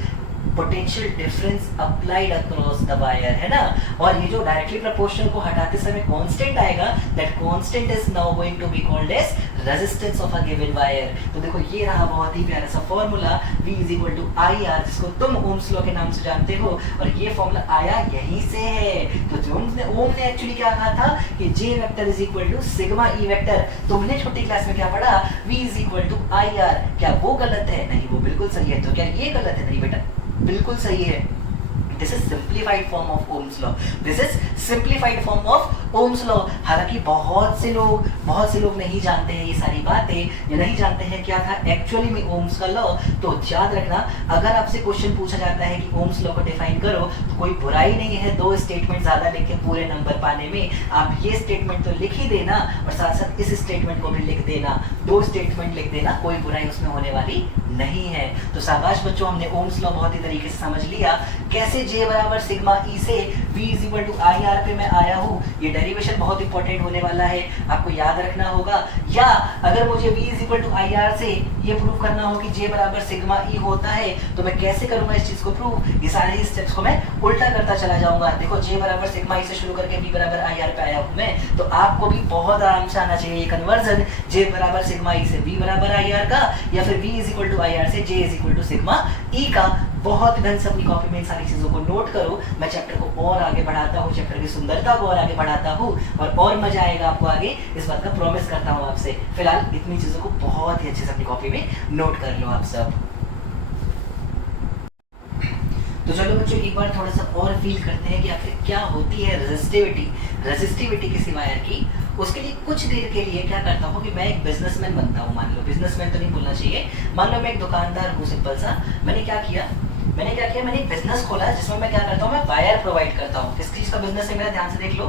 potential difference applied across the wire, है ना। और ये जो डायरेक्टली प्रोपोर्शनल को हटाते समय कांस्टेंट आएगा, that constant is now going to be called as resistance of a given wire. तो देखो ये रहा बहुत ही प्यारा सा formula V is equal to IR, जिसको तुम ओम्स लॉ के नाम से जानते हो, और ये फॉर्मूला आया यहीं से है। तो ओम ने एक्चुअली क्या कहा था कि J vector is equal to sigma E vector. तुमने छोटी क्लास में क्या पढ़ा, V is equal to IR। क्या वो गलत है? नहीं, वो बिल्कुल सही है। तो क्या ये गलत है? नहीं बेटा, बिल्कुल सही है। This is simplified form of Ohm's law, this is simplified form of Ohm's law. हालांकि बहुत से लोग नहीं जानते हैं ये सारी बातें, या नहीं जानते हैं क्या था एक्चुअली में ओम्स का लॉ। तो याद रखना, अगर आपसे क्वेश्चन पूछा जाता है कि ओम्स लॉ को डिफाइन करो, तो कोई बुराई नहीं है 2 स्टेटमेंट ज्यादा लिख के पूरे नंबर पाने में। आप ये स्टेटमेंट तो लिख ही देना और साथ साथ इस स्टेटमेंट को भी लिख देना, 2 स्टेटमेंट लिख देना, कोई बुराई उसमें होने वाली नहीं है। तो शाबाश बच्चों, हमने ओम्स लॉ बहुत ही तरीके से समझ लिया। कैसे J बराबर सिग्मा E से V is equal to IR पे मैं आया हूँ, ये डेरिवेशन बहुत इंपॉर्टेंट होने वाला है, आपको याद रखना होगा। या अगर मुझे V is equal to IR से ये प्रूव करना हो कि J बराबर सिग्मा E होता है, तो मैं कैसे करूंगा इस चीज को प्रूव? ये सारे स्टेप्स को मैं उल्टा करता चला जाऊंगा। देखो J बराबर सिग्मा E से शुरू करके V बराबर IR पे आया हूँ मैं, तो आपको भी बहुत आराम से आना चाहिए ये कन्वर्जन, J बराबर सिग्मा E से V बराबर IR का, या फिर V is equal to IR से J is equal to sigma E का। बहुत ढंग से अपनी कॉपी में इन सारी चीजों को नोट करो। मैं चैप्टर को और आगे बढ़ाता हूँ, चैप्टर की सुंदरता को और आगे बढ़ाता हूँ, और मजा आएगा आपको आगे, इस बात का प्रॉमिस करता हूँ आपसे। फिलहाल इतनी चीजों को बहुत ही अच्छे से अपनी कॉपी में नोट कर लो आप सब। तो चलो बच्चों, एक बार थोड़ा सा और फील करते हैं कि आखिर क्या होती है रेजिस्टिविटी किसी वायर की। उसके लिए कुछ देर के लिए क्या करता हूँ कि मैं एक बिजनेसमैन बनता हूँ। मान लो, बिजनेसमैन तो नहीं बोलना चाहिए, मान लो मैं एक दुकानदार हूँ सिंपल सा। मैंने क्या किया, मैंने एक बिजनेस खोला जिसमें मैं क्या करता हूँ, मैं वायर प्रोवाइड करता हूँ। किस चीज का बिजनेस है मेरा, ध्यान से देख लो।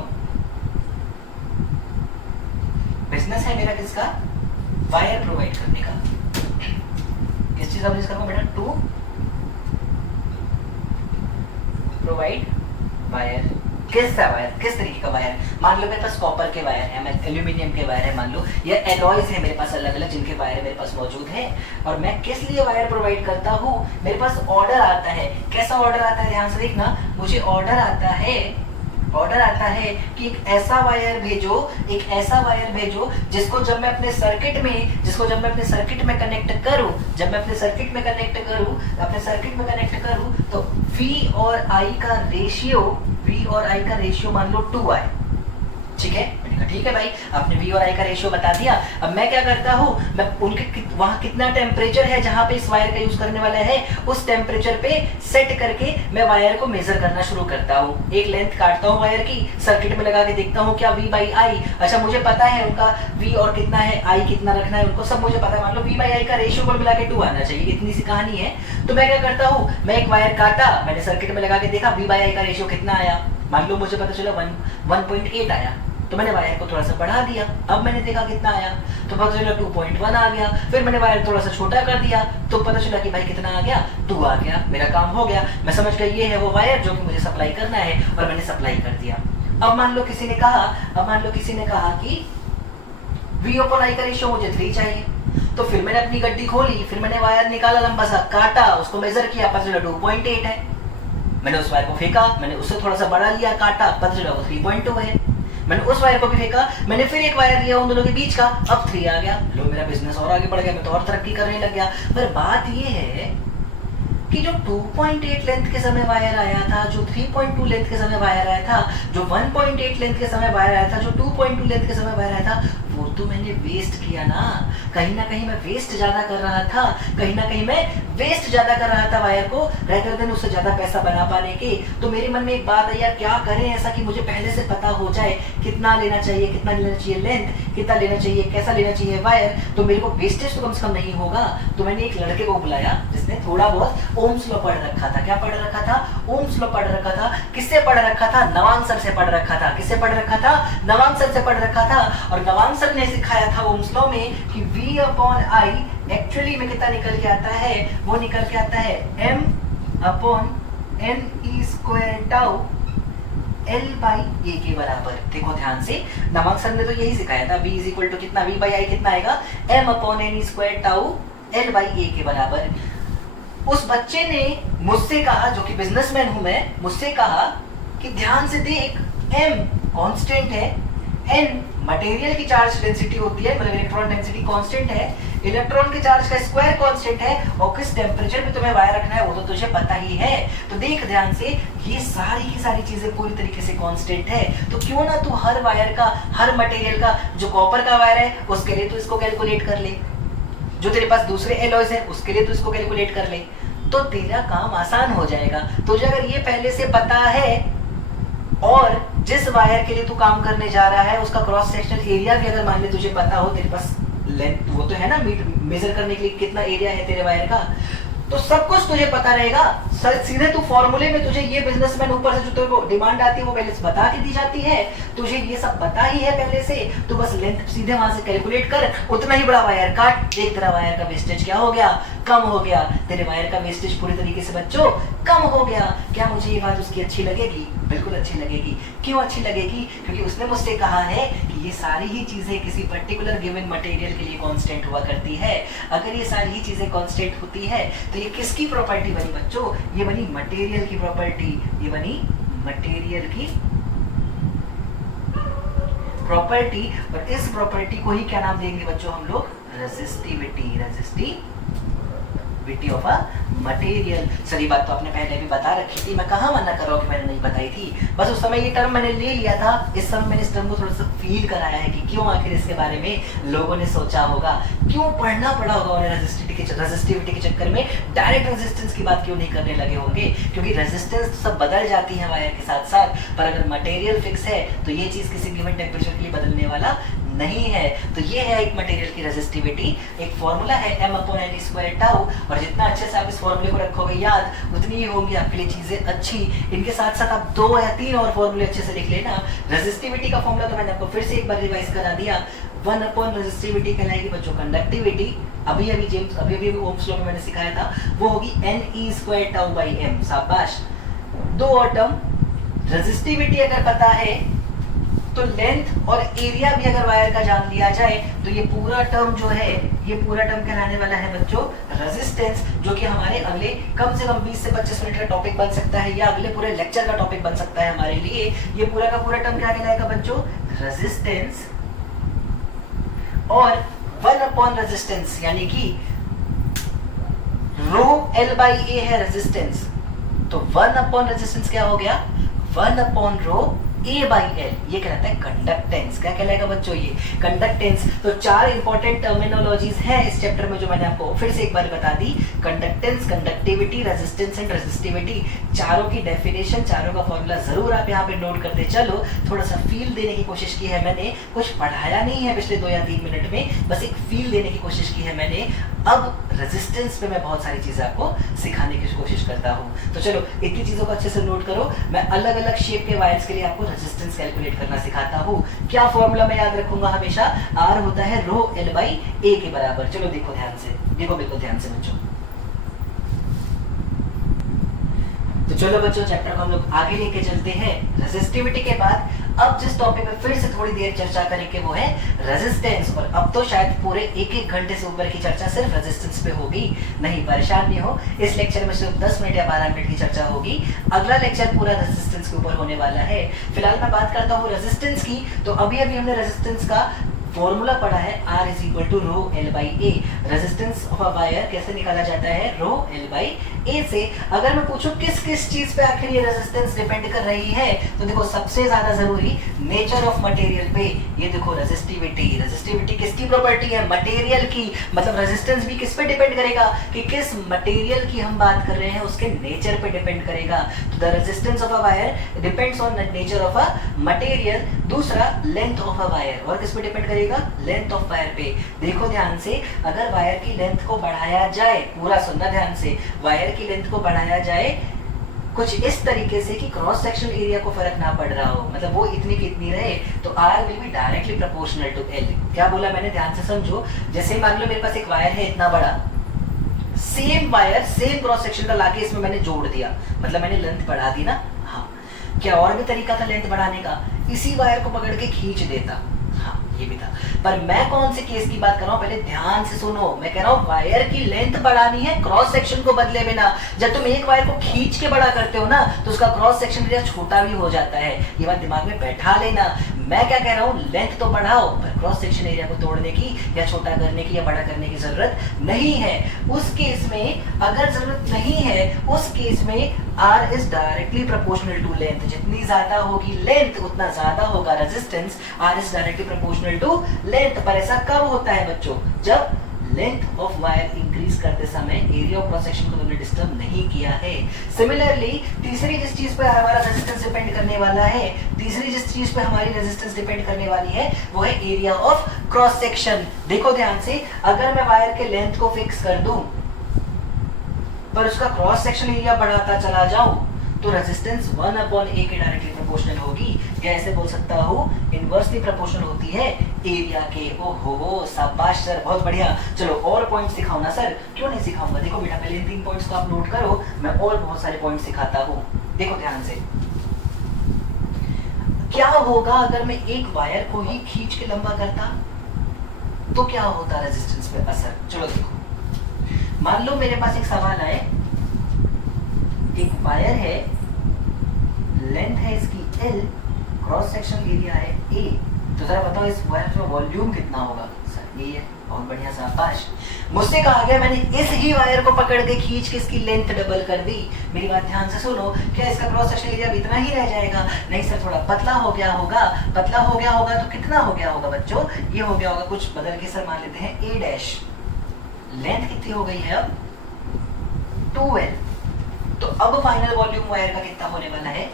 बिजनेस है मेरा किसका, वायर प्रोवाइड करने का। किस चीज का बिजनेस करूँगा बेटा, टू प्रोवाइड वायर। किसका वायर, किस तरीके का वायर? मान लो मेरे पास कॉपर के वायर है, एल्यूमिनियम के वायर है, मान लो ये एलॉयज है मेरे पास अलग अलग, जिनके वायर मेरे पास मौजूद है। और मैं किस लिए वायर प्रोवाइड करता हूँ, मेरे पास ऑर्डर आता है। कैसा ऑर्डर आता है, ध्यान से देखना। मुझे ऑर्डर आता है कि एक ऐसा वायर भेजो जिसको जब मैं अपने सर्किट में कनेक्ट करूं तो V और I का रेशियो मान लो 2 आए। ठीक है, मैंने कहा ठीक है भाई, आपने V और I का रेशियो बता दिया। अब मैं क्या करता हूँ, मैं उनके वहां कितना टेम्परेचर है जहां पे इस वायर का यूज करने वाला है, उस टेम्परेचर पे सेट करके मैं वायर को मेजर करना शुरू करता हूँ। एक लेंथ काटता हूँ वायर की, सर्किट में लगा के देखता हूँ क्या V by I। अच्छा, मुझे पता है उनका V और कितना है, I कितना रखना है, उनको सब मुझे पता है। मान लो V by I का रेशियो को मिला के 2 आना चाहिए, इतनी सी कहानी है। तो मैं क्या करता हूँ, मैं एक वायर काटा, मैंने सर्किट में लगा के देखा V by I का रेशियो कितना आया, मान लो मुझे पता चला 1.8 आया। तो मैंने वायर को थोड़ा सा बढ़ा दिया, अब मैंने देखा कितना आया, तो पता चला 2.1 आ गया। फिर मैंने वायर थोड़ा सा छोटा कर दिया, तो पता चला कि भाई कितना आ गया, 2 आ गया। मेरा काम हो गया, मैं समझ गया ये है वो वायर जो कि मुझे सप्लाई करना है, और मैंने सप्लाई कर दिया। अब मान लो किसी ने कहा कि V/I का रेशियो मुझे 3 चाहिए। तो फिर मैंने अपनी गड्डी खोली, फिर मैंने वायर निकाला, लंबा सा काटा, उसको मेजर किया, पता चला 2.8 है। मैंने उस वायर को फेंका, मैंने उससे थोड़ा सा बड़ा लिया, काटा, पता चला वो 3.2 है। मैंने उस वायर को भी फेंका, मैंने फिर एक वायर लिया उन दोनों के बीच का, अब 3 आ गया। लो मेरा बिजनेस और आगे बढ़ गया, मैं तो और तरक्की करने लग गया। पर बात ये है कि जो 2.8 लेंथ के समय वायर आया था, जो 3.2 लेंथ के समय वायर आया था, जो 1.8 लेंथ के समय वायर आया था, जो 2.2 लेंथ के समय वायर आया था, वो तो मैंने वेस्ट किया ना। कहीं ना कहीं मैं वेस्ट ज्यादा कर रहा था, कहीं ना कहीं मैं वेस्ट ज्यादा कर रहा था वायर को, रेदर देन उससे ज्यादा पैसा बना पाने के। तो मेरे मन में एक बात आई, यार क्या करें ऐसा कि मुझे पहले से पता हो जाए कितना लेना चाहिए, कितना लेना चाहिए लेंथ, कितना लेना चाहिए, कैसा लेना चाहिए वायर, तो मेरे को वेस्टेज तो कम से कम नहीं होगा। तो मैंने एक लड़के को बुलाया जिसने थोड़ा बहुत ओम्स लॉ पढ़ रखा था। क्या पढ़ रखा था? ओम्स लॉ पढ़ रखा था। किससे पढ़ रखा था? नवांग सर से पढ़ रखा था। किससे पढ़ रखा था? नवांग सर से पढ़ रखा था। और नवांग सर ने सिखाया था ओम्स लॉ में कि V अपॉन I एक्चुअली में कितना निकल के आता है? वो निकल के आता है M upon N E square tau L by A के बराबर। देखो ध्यान से, नवांग सर ने तो यही सिखाया था, V इज इक्वल टू कितना, V बाई I कितना आएगा? M upon N E square tau L by A के बराबर। उस बच्चे ने मुझसे कहा, जो कि बिजनेसमैन हूं मैं, मुझसे कहा कि ध्यान से देख, M कांस्टेंट है, N मटेरियल की चार्ज डेंसिटी होती है, मतलब इलेक्ट्रॉन डेंसिटी कांस्टेंट है, इलेक्ट्रॉन के चार्ज का स्क्वायर कांस्टेंट है, और किस टेम्परेचर पे तुम्हें वायर रखना है वो तो तुझे पता ही है। तो देख ध्यान से, ये सारी की सारी चीजें पूरी तरीके से कांस्टेंट है। तो क्यों ना तू हर वायर का, हर मटेरियल का, जो कॉपर का वायर है उसके लिए तू इसको कैलकुलेट कर ले, जो तेरे पास दूसरे एलॉयज है उसके लिए तू इसको कैलकुलेट कर ले, तो तेरा काम आसान हो जाएगा। तुझे अगर ये पहले से पता है और जिस वायर के लिए तू काम करने जा रहा है उसका क्रॉस सेक्शनल एरिया भी अगर मान ले तुझे पता हो, तेरे पास लेंथ वो तो है ना, मेजर करने के लिए कितना एरिया है तेरे वायर का, तो सब कुछ तुझे पता रहेगा। सीधे तू फॉर्मूले में, तुझे ये बिजनेसमैन ऊपर से जो तेरे को डिमांड आती है वो पहले से बता के दी जाती है, तुझे ये सब पता ही है पहले से, तो बस लेंथ सीधे वहां से कैलकुलेट कर, उतना ही बड़ा वायर काट, देख तेरा वायर का वेस्टेज क्या हो गया, कम हो गया। तेरे वायर का वेस्टेज पूरी तरीके से बच्चों कम हो गया। क्या मुझे ये बात उसकी अच्छी लगेगी? बिल्कुल अच्छी लगेगी। क्यों अच्छी लगेगी? क्योंकि उसने मुझसे कहा है कि ये सारी ही चीजें किसी पर्टिकुलर गिवन मटेरियल के लिए कांस्टेंट हुआ करती है। अगर ये सारी ही चीजें कांस्टेंट होती है तो ये किसकी प्रॉपर्टी बनी बच्चों? ये बनी मटेरियल की प्रॉपर्टी, ये बनी मटेरियल की प्रॉपर्टी। और इस प्रॉपर्टी को ही क्या नाम देंगे बच्चों हम लोग? Resistivity. Resistivity of a material. सही बात तो आपने पहले भी बता रखी थी, मैं कहाँ मना कर रहा हूँ कि मैंने नहीं बताई थी, बस उस समय ये टर्म मैंने ले लिया था। इस समय मैंने इस टर्म को थोड़ा सा फील कराया है कि क्यों आखिर इसके बारे में लोगों ने सोचा होगा, क्यों पढ़ना पड़ा होगा उन्हें रेजिस्टिविटी के चक्कर में डायरेक्ट रेजिस्टेंस की बात क्यों नहीं करने लगे होंगे, क्योंकि रेजिस्टेंस तो सब बदल जाती है वायर के साथ साथ, पर अगर मटेरियल फिक्स है तो ये चीज किसी गिवन टेम्परेचर के लिए बदलने वाला नहीं है। तो ये है एक मटेरियल की रेजिस्टिविटी। एक फॉर्मूला है M upon N square tau, और जितना अच्छे से आप इस फॉर्मूले को रखोगे याद, उतनी ही होंगी आपके लिए चीजें अच्छी। इनके साथ साथ आप 2 या 3 और फॉर्मूले अच्छे से लिख लेना। रेजिस्टिविटी का फॉर्मूला तो मैंने आपको फिर से एक बार रिवाइज करा दिया। 1 अपॉन रेजिस्टिविटी कहलाएगी बच्चों कंडक्टिविटी, अभी ओम्स लॉ में मैंने सिखाया था, वो होगी NE square tau by M। शाबाश। 2 और टर्म, रेजिस्टिविटी अगर पता है तो लेंथ और एरिया भी अगर वायर का जान लिया जाए तो ये पूरा टर्म जो है, ये पूरा टर्म कहलाने वाला है बच्चों रेजिस्टेंस, जो कि हमारे अगले कम से कम 20 से 25 मिनट का टॉपिक बन सकता है, या अगले पूरे लेक्चर का टॉपिक बन सकता है हमारे लिए। ये पूरा का पूरा टर्म क्या कहलाएगा बच्चों? रेजिस्टेंस। और 1 अपॉन रेजिस्टेंस यानी कि रो L बाई A है रेजिस्टेंस, तो 1 अपॉन रेजिस्टेंस क्या हो गया? 1 upon rho A by L, ये कहलाता है कंडक्टेंस। क्या कहलाएगा बच्चों? ये कंडक्टेंस। तो 4 इंपॉर्टेंट टर्मिनोलॉजीज हैं इस चैप्टर में जो मैंने आपको फिर से एक बार बता दी। Conductance, conductivity, resistance and resistivity, चारों की डेफिनेशन, चारों का फॉर्मूला जरूर आप यहाँ पे नोट करते चलो। थोड़ा सा फील देने की कोशिश की है मैंने, कुछ पढ़ाया नहीं है पिछले 2 या 3 मिनट में, बस एक फील देने की कोशिश की है मैंने। अब रेजिस्टेंस पे मैं बहुत सारी चीजें आपको सिखाने की कोशिश करता हूँ। तो चलो इतनी चीजों को अच्छे से नोट करो। मैं अलग अलग शेप के वायर्स के लिए आपको रेजिस्टेंस कैलकुलेट करना सिखाता हूँ। क्या फॉर्मूला मैं याद रखूंगा हमेशा? R होता है रो L बाई A के बराबर। चलो देखो ध्यान से, देखो बिल्कुल ध्यान से बच्चों। तो चलो बच्चों, चैप्टर को हम लोग आगे लेके चलते हैं। रेजिस्टिविटी के बाद अब जिस टॉपिक पे फिर से थोड़ी देर चर्चा करेंगे वो है रेजिस्टेंस। और अब तो शायद पूरे एक घंटे से ऊपर की चर्चा सिर्फ रेजिस्टेंस पे होगी। नहीं, परेशान नहीं हो, इस लेक्चर में सिर्फ 10 मिनट या 12 मिनट की चर्चा होगी। अगला लेक्चर पूरा रेजिस्टेंस के ऊपर होने वाला है। फिलहाल मैं बात करता हूँ रेजिस्टेंस की। तो अभी हमने रेजिस्टेंस का फॉर्मूला पढ़ा है, R is equal to rho L by A. Resistance of a wire कैसे निकाला जाता है? रो एल बाई ए से। अगर मैं पूछूं किस किस चीज पे आखिर ये रेजिस्टेंस डिपेंड कर रही है, तो देखो सबसे ज्यादा जरूरी नेचर ऑफ मटेरियल पे। ये देखो रेजिस्टिविटी, रेजिस्टिविटी किसकी प्रॉपर्टी है? मटेरियल की। मतलब रेजिस्टेंस भी किस पे डिपेंड करेगा कि किस मटेरियल की हम बात कर रहे हैं, उसके नेचर पे डिपेंड करेगा। तो the resistance of a wire depends on the nature of a material. दूसरा लेंथ ऑफ अ वायर, और किस पे डिपेंड करेगा? लेंथ ऑफ वायर पे। देखो ध्यान से, अगर वायर की लेंथ को बढ़ाया जाए, पूरा सुनना ध्यान से, वायर की लेंथ को बढ़ाया जाए कुछ इस तरीके से कि क्रॉस सेक्शन एरिया को फर्क ना पड़ रहा हो, मतलब वो इतनी की इतनी रहे, तो R will be directly proportional to L। क्या बोला मैंने? ध्यान से समझो। जैसे मान लो मेरे पास एक वायर है इतना बड़ा, same wire same cross section का लाके इसमें मैंने जोड़ दिया, मतलब मैंने लेंथ बढ़ा दी ना। हाँ, क्या और भी तरीका था लेंथ बढ़ाने का? इसी वायर को पकड़ के खींच देता। हाँ, ये भी था। पर मैं कौन से केस की बात कर रहा हूँ, पहले ध्यान से सुनो। मैं कह रहा हूँ वायर की लेंथ बढ़ानी है क्रॉस सेक्शन को बदले बिना। जब तुम एक वायर को खींच के बड़ा करते हो ना, तो उसका क्रॉस सेक्शन एरिया छोटा भी हो जाता है। ये बात दिमाग में बैठा लेना। मैं क्या कह रहा हूँ, लेंथ तो बढ़ाओ, पर क्रॉस सेक्शन एरिया को तोड़ने की या छोटा करने की या बड़ा करने की जरूरत नहीं है। उस केस में अगर जरूरत नहीं है, उस केस में R is directly proportional to length. जितनी ज्यादा होगी लेंथ, उतना ज्यादा होगा resistance. R is directly proportional to length. पर ऐसा कब होता है बच्चों? जब लेंथ ऑफ वायर इंक्रीज करते समय एरिया ऑफ क्रॉस सेक्शन को तुमने डिस्टर्ब नहीं किया है। सिमिलरली तीसरी जिस चीज पे हमारा रेजिस्टेंस डिपेंड करने वाला है, तीसरी जिस चीज पे हमारी रेजिस्टेंस डिपेंड करने वाली है, वो है एरिया ऑफ क्रॉस सेक्शन। देखो ध्यान से, अगर मैं वायर के लेंथ को फिक्स कर दूं पर उसका क्रॉस सेक्शन एरिया बढ़ाता चला जाऊं, तो रेजिस्टेंस 1/a के डायरेक्टली प्रोपोर्शनल होगी। या ऐसे बोल सकता हूँ, इनवर्सली प्रोपोर्शनल होती है एरिया के। ओहो, शाबाश सर, बहुत बढ़िया। चलो और पॉइंट सिखाओ ना सर। क्यों नहीं सिखाऊंगा? देखो बेटा, पहले इन 3 पॉइंट्स को आप नोट करो, मैं और बहुत सारे पॉइंट सिखाता हूँ। देखो ध्यान से, क्या होगा अगर मैं एक वायर को ही खींच के लंबा करता, तो क्या होता रेजिस्टेंस पे असर? चलो देखो, मान लो मेरे पास एक सवाल है, एक वायर है, लेंथ है इसकी L, क्रॉस सेक्शन एरिया है A। तो जरा बताओ इस वायर में वॉल्यूम कितना होगा? सर ये है, बहुत बढ़िया, शाबाश। मुझसे कहा गया मैंने इस ही वायर को पकड़ के खींच के इसकी लेंथ डबल कर दी। मेरी बात ध्यान से सुनो, क्या इसका क्रॉस सेक्शन एरिया इतना ही रह जाएगा? नहीं सर, थोड़ा पतला हो गया होगा। पतला हो गया होगा तो कितना हो गया होगा बच्चों? ये हो गया होगा कुछ बदल के, सर मान लेते हैं A'। लेंथ कितनी हो गई है अब? 2L। तो अब फाइनल वॉल्यूम वायर का कितना होने वाला है?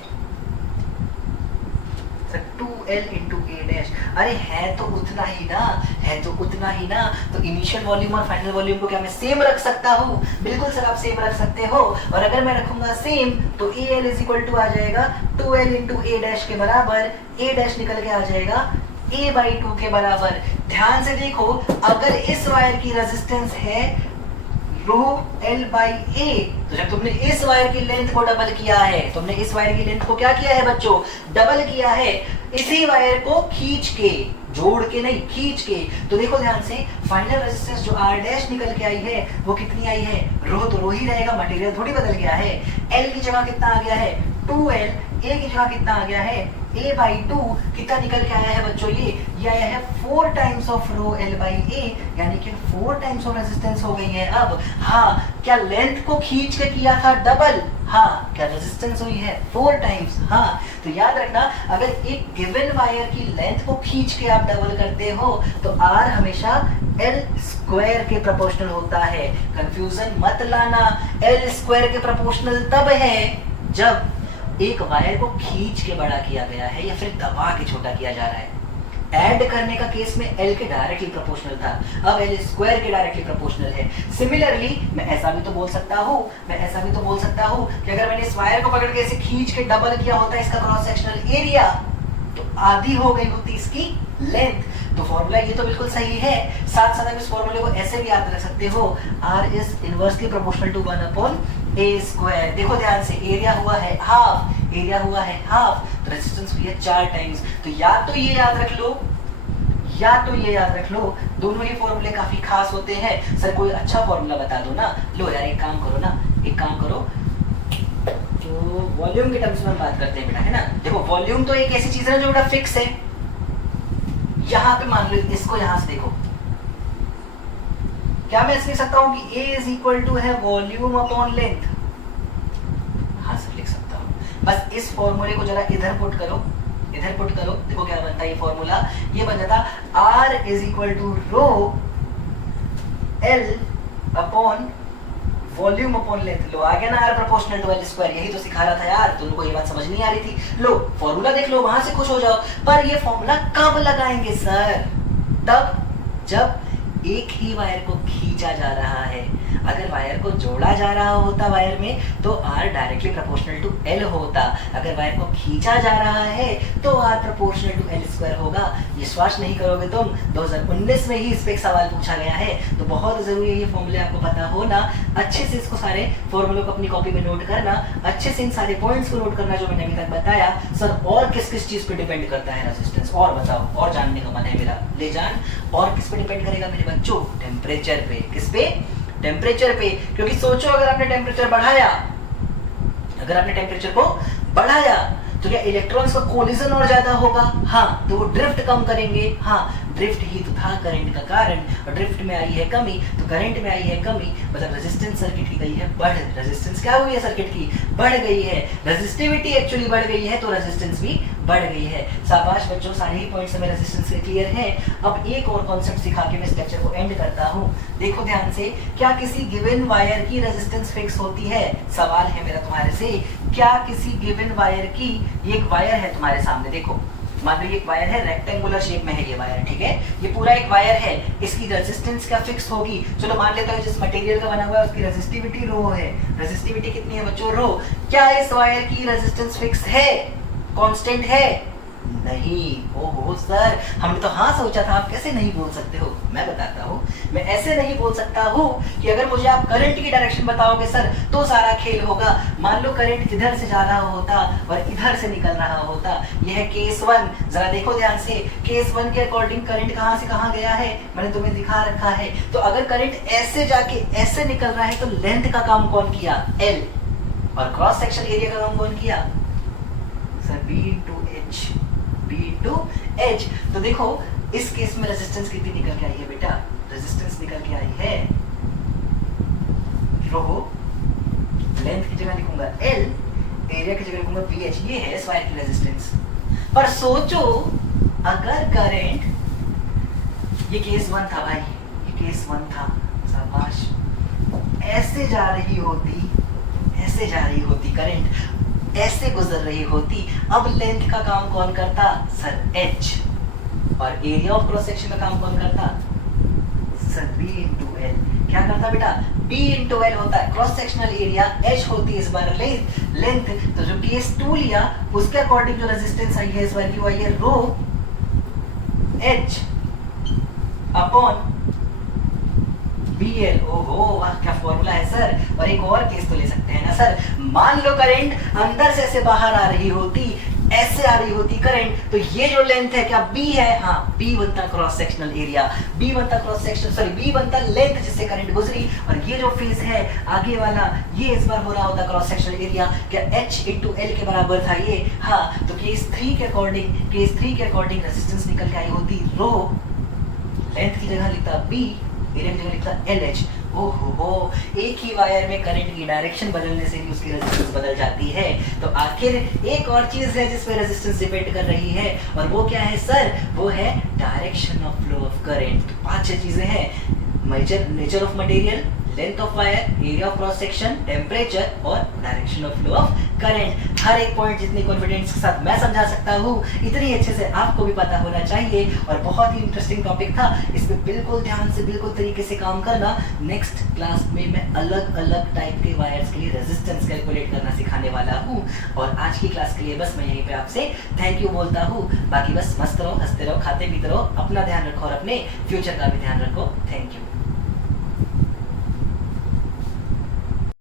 2L into A'। अरे है तो उतना ही ना, है तो उतना ही ना। तो इनिशियल वॉल्यूम और फाइनल वॉल्यूम को क्या मैं सेम रख सकता हूँ? बिल्कुल सर, आप सेम रख सकते हो। और अगर मैं रखूंगा सेम, तो AL इज इक्वल टू आ जाएगा 2L into A' के बराबर। A' निकल के आ जाएगा A/2 के बराबर। ध्यान से देखो, अगर इस वायर की रेजिस्टेंस है रो L/A, तो जब तुमने इस वायर की लेंथ को डबल किया है, तुमने इस वायर की लेंथ को क्या किया है बच्चों? डबल किया है। इसी वायर को खींच के, जोड़ के नहीं, खींच के। तो देखो ध्यान से, फाइनल रेजिस्टेंस जो R' निकल के आई है, वो कितनी आई है? रो तो रो ही रहेगा, मटेरियल थोड़ी बदल गया है। L की जगह कितना आ गया है? 2L। A की जगह कितना आ गया है? A/2। कितना निकल के आया है बच्चों? ये आया है 4 टाइम्स ऑफ रो L/A, यानी कि 4 टाइम्स ऑफ रेजिस्टेंस हो गई है अब। हाँ, क्या लेंथ को खींच के किया था डबल? हाँ, क्या रेजिस्टेंस हुई है 4 टाइम्स? हाँ। तो याद रखना, अगर एक गिवन वायर की लेंथ को खींच के आप डबल करते हो, तो R हमेशा L² के प्रोपोर्शनल होता है। कंफ्यूजन मत लाना, L² के प्रोपोर्शनल तब है जब एक वायर को खींच के बड़ा किया गया है या फिर दबा के छोटा किया जा रहा है। ऐड करने का केस में L के डायरेक्टली प्रोपोर्शनल था, अब L² के डायरेक्टली प्रोपोर्शनल है। सिमिलरली मैं ऐसा भी तो बोल सकता हूँ कि अगर मैंने इस वायर को पकड़ के ऐसे खींच के डबल किया होता इसका क्रॉस सेक्शनल एरिया, तो आधी हो गई होती इसकी लेंथ। तो फॉर्मूला ये तो बिल्कुल सही है। साथ साथ आप इस फॉर्मूले को ऐसे भी याद रख सकते हो, R is inversely proportional to 1/a। A square. देखो ध्यान से, एरिया हुआ है हाफ, एरिया हुआ है हाफ, तो रेजिस्टेंस भी है 4 टाइम्स। तो या तो ये याद रख लो, या तो ये याद रख लो, दोनों ही फॉर्मूले काफी खास होते हैं। सर कोई अच्छा फॉर्मूला बता दो ना। लो यार एक काम करो ना, एक काम करो, तो वॉल्यूम के टर्म्स में हम बात करते हैं बेटा, है ना। देखो वॉल्यूम तो एक ऐसी चीज है जो बेटा फिक्स है। यहाँ पे मान लो इसको, यहाँ से देखो, क्या मैं लिख सकता हूँ कि A इज इक्वल टू है वॉल्यूम अपॉन लेंथ। हाँ सर लिख सकता हूँ। बस इस फॉर्मूले को जरा इधर पुट करो, इधर पुट करो, देखो क्या बनता है ये फॉर्मूला। ये बन जाता R is equal to rho L upon volume upon length. लो आ गया ना, R proportional to L square. यही तो सिखा रहा था यार, तुमको ये बात समझ नहीं आ रही थी। लो फॉर्मूला देख लो, वहां से खुश हो जाओ। पर ये फॉर्मूला कब लगाएंगे सर? तब जब एक ही वायर को खींचा जा रहा है। अगर वायर को जोड़ा जा रहा होता वायर में तो R directly proportional to L होता। अगर वायर को खींचा जा रहा है तो R proportional to L square होगा। विश्वास नहीं करोगे तुम, 2019 में ही इस पे एक सवाल पूछा गया है। तो बहुत जरूरी है ये फॉर्मूले आपको पता होना। अच्छे से इसको सारे फॉर्मूलों को अपनी कॉपी में नोट करना, अच्छे से इन सारे पॉइंट्स को नोट करना जो मैंने अभी तक बताया। सर और किस किस चीज पे डिपेंड करता है रेजिस्टेंस, और बताओ, और जानने का मन है मेरा, ले जान। और किस पे डिपेंड करेगा मेरे बच्चों? टेम्परेचर पे। किस पे? टेम्परेचर पे। क्योंकि सोचो अगर आपने टेम्परेचर बढ़ाया, अगर आपने टेम्परेचर को बढ़ाया तो क्या इलेक्ट्रॉन्स का कोलिजन और ज्यादा होगा? हाँ, तो वो ड्रिफ्ट कम करेंगे। हाँ, ड्रिफ्ट ही तो था करंट का कारण, और ड्रिफ्ट में आई है कमी, तो करंट में आई है कमी, मतलब रेजिस्टेंस सर्किट की गई है बढ़। रेजिस्टेंस क्या हुई है सर्किट की? बढ़ गई है। रेजिस्टिविटी एक्चुअली बढ़ गई है, तो रेजिस्टेंस भी बढ़ गई है। शाबाश बच्चों, सारे ही पॉइंट्स हमें रेजिस्टेंस के क्लियर है। अब एक और कॉन्सेप्ट सिखा के मैं इस लेक्चर को एंड करता हूँ। देखो ध्यान से, क्या किसी गिवन वायर की रेजिस्टेंस फिक्स होती है? सवाल है मेरा तुम्हारे से, क्या किसी गिवन वायर की, ये एक वायर है तुम्हारे सामने, देखो मान लो ये एक वायर है, रेक्टेंगुलर शेप में है ये वायर, ठीक है, ये पूरा एक वायर है। इसकी रेजिस्टेंस क्या फिक्स होगी? चलो मान लेता हूँ जिस मटेरियल का बना हुआ है उसकी रेजिस्टिविटी रो है। रेजिस्टिविटी कितनी है बच्चों? रो। क्या इस वायर की रेजिस्टेंस फिक्स है, कांस्टेंट है? नहीं। ओहो सर, हमने तो हाँ सोचा था, आप कैसे नहीं बोल सकते हो? मैं बताता हूँ, मैं ऐसे नहीं बोल सकता हूँ कि अगर मुझे आप करंट की डायरेक्शन बताओगे सर तो सारा खेल होगा। मान लो करंट इधर से जा रहा होता और इधर से निकल रहा होता, यह है केस 1। जरा देखो ध्यान से, केस 1 के अकॉर्डिंग करंट कहाँ से कहाँ गया है, मैंने तुम्हें दिखा रखा है। तो अगर करंट ऐसे जाके ऐसे निकल रहा है तो लेंथ का काम कौन किया? L। और क्रॉस सेक्शन एरिया का काम कौन किया? Sir B into H। B into H। तो देखो इस केस में रेजिस्टेंस कितनी निकल के आई है बेटा? रेजिस्टेंस निकल के आई है रो, लेंथ की जगह लिखूंगा L, एरिया की जगह लिखूंगा BH। ये है इस वायर की रेजिस्टेंस। पर सोचो अगर करंट, ये केस 1 था भाई, ये केस 1 था, शाबाश, ऐसे जा रही होती, ऐसे जा रही होती करंट, ऐसे गुजर रही होती, अब लेंथ का काम कौन करता? Sir H। और एरिया ऑफ क्रॉस सेक्शन का काम कौन करता? Sir B into L। क्या करता बेटा? B into L होता है क्रॉस सेक्शनल एरिया, H होती है इस बार लेंथ। तो जो केस 2 लिया उसके अकॉर्डिंग जो रेजिस्टेंस आई है इस बार की वो आई है रो H अपॉन BL। ओहो वाह, क्या फॉर्मूला है सर। और एक और केस तो ले सकते हैं ना सर, मान लो करंट अंदर से ऐसे बाहर आ रही होती, ऐसे आ रही होती करंट, तो ये जो लेंथ है क्या B है? हाँ, B बनता क्रॉस सेक्शनल एरिया, B बनता क्रॉस सेक्शन, सॉरी B बनता लेंथ जिससे करंट गुजरी, और ये जो फेज है आगे वाला ये इस बार हो रहा होता क्रॉस सेक्शनल एरिया, क्या H into L के बराबर था ये? हाँ, तो केस 3 के अकॉर्डिंग रेजिस्टेंस निकल के आई होती रो, लेंथ की जगह लिखता B, एरिया की जगह लिखता LH। ओहो, एक ही वायर में करंट की डायरेक्शन बदलने से भी उसकी रेजिस्टेंस बदल जाती है। तो आखिर एक और चीज है जिस पे रेजिस्टेंस डिपेंड कर रही है, और वो क्या है सर? वो है direction of flow of current. 5-6 चीजें हैं, nature of material, length of wire, area of cross section, temperature और direction of flow of current. हर एक पॉइंट जितनी कॉन्फिडेंस के साथ मैं समझा सकता हूँ इतनी अच्छे से आपको भी पता होना चाहिए। और बहुत ही इंटरेस्टिंग टॉपिक था, इस पे बिल्कुल ध्यान से, बिल्कुल तरीके से काम करना। नेक्स्ट क्लास में मैं अलग अलग टाइप के वायर्स के लिए रेजिस्टेंस कैलकुलेट करना सिखाने वाला हूँ। और आज की क्लास के लिए बस मैं यहीं पे आपसे थैंक यू बोलता हूँ। बाकी बस मस्त रहो, हंसते रहो, खाते पीते रहो, अपना ध्यान रखो और अपने फ्यूचर का भी ध्यान रखो। Thank you.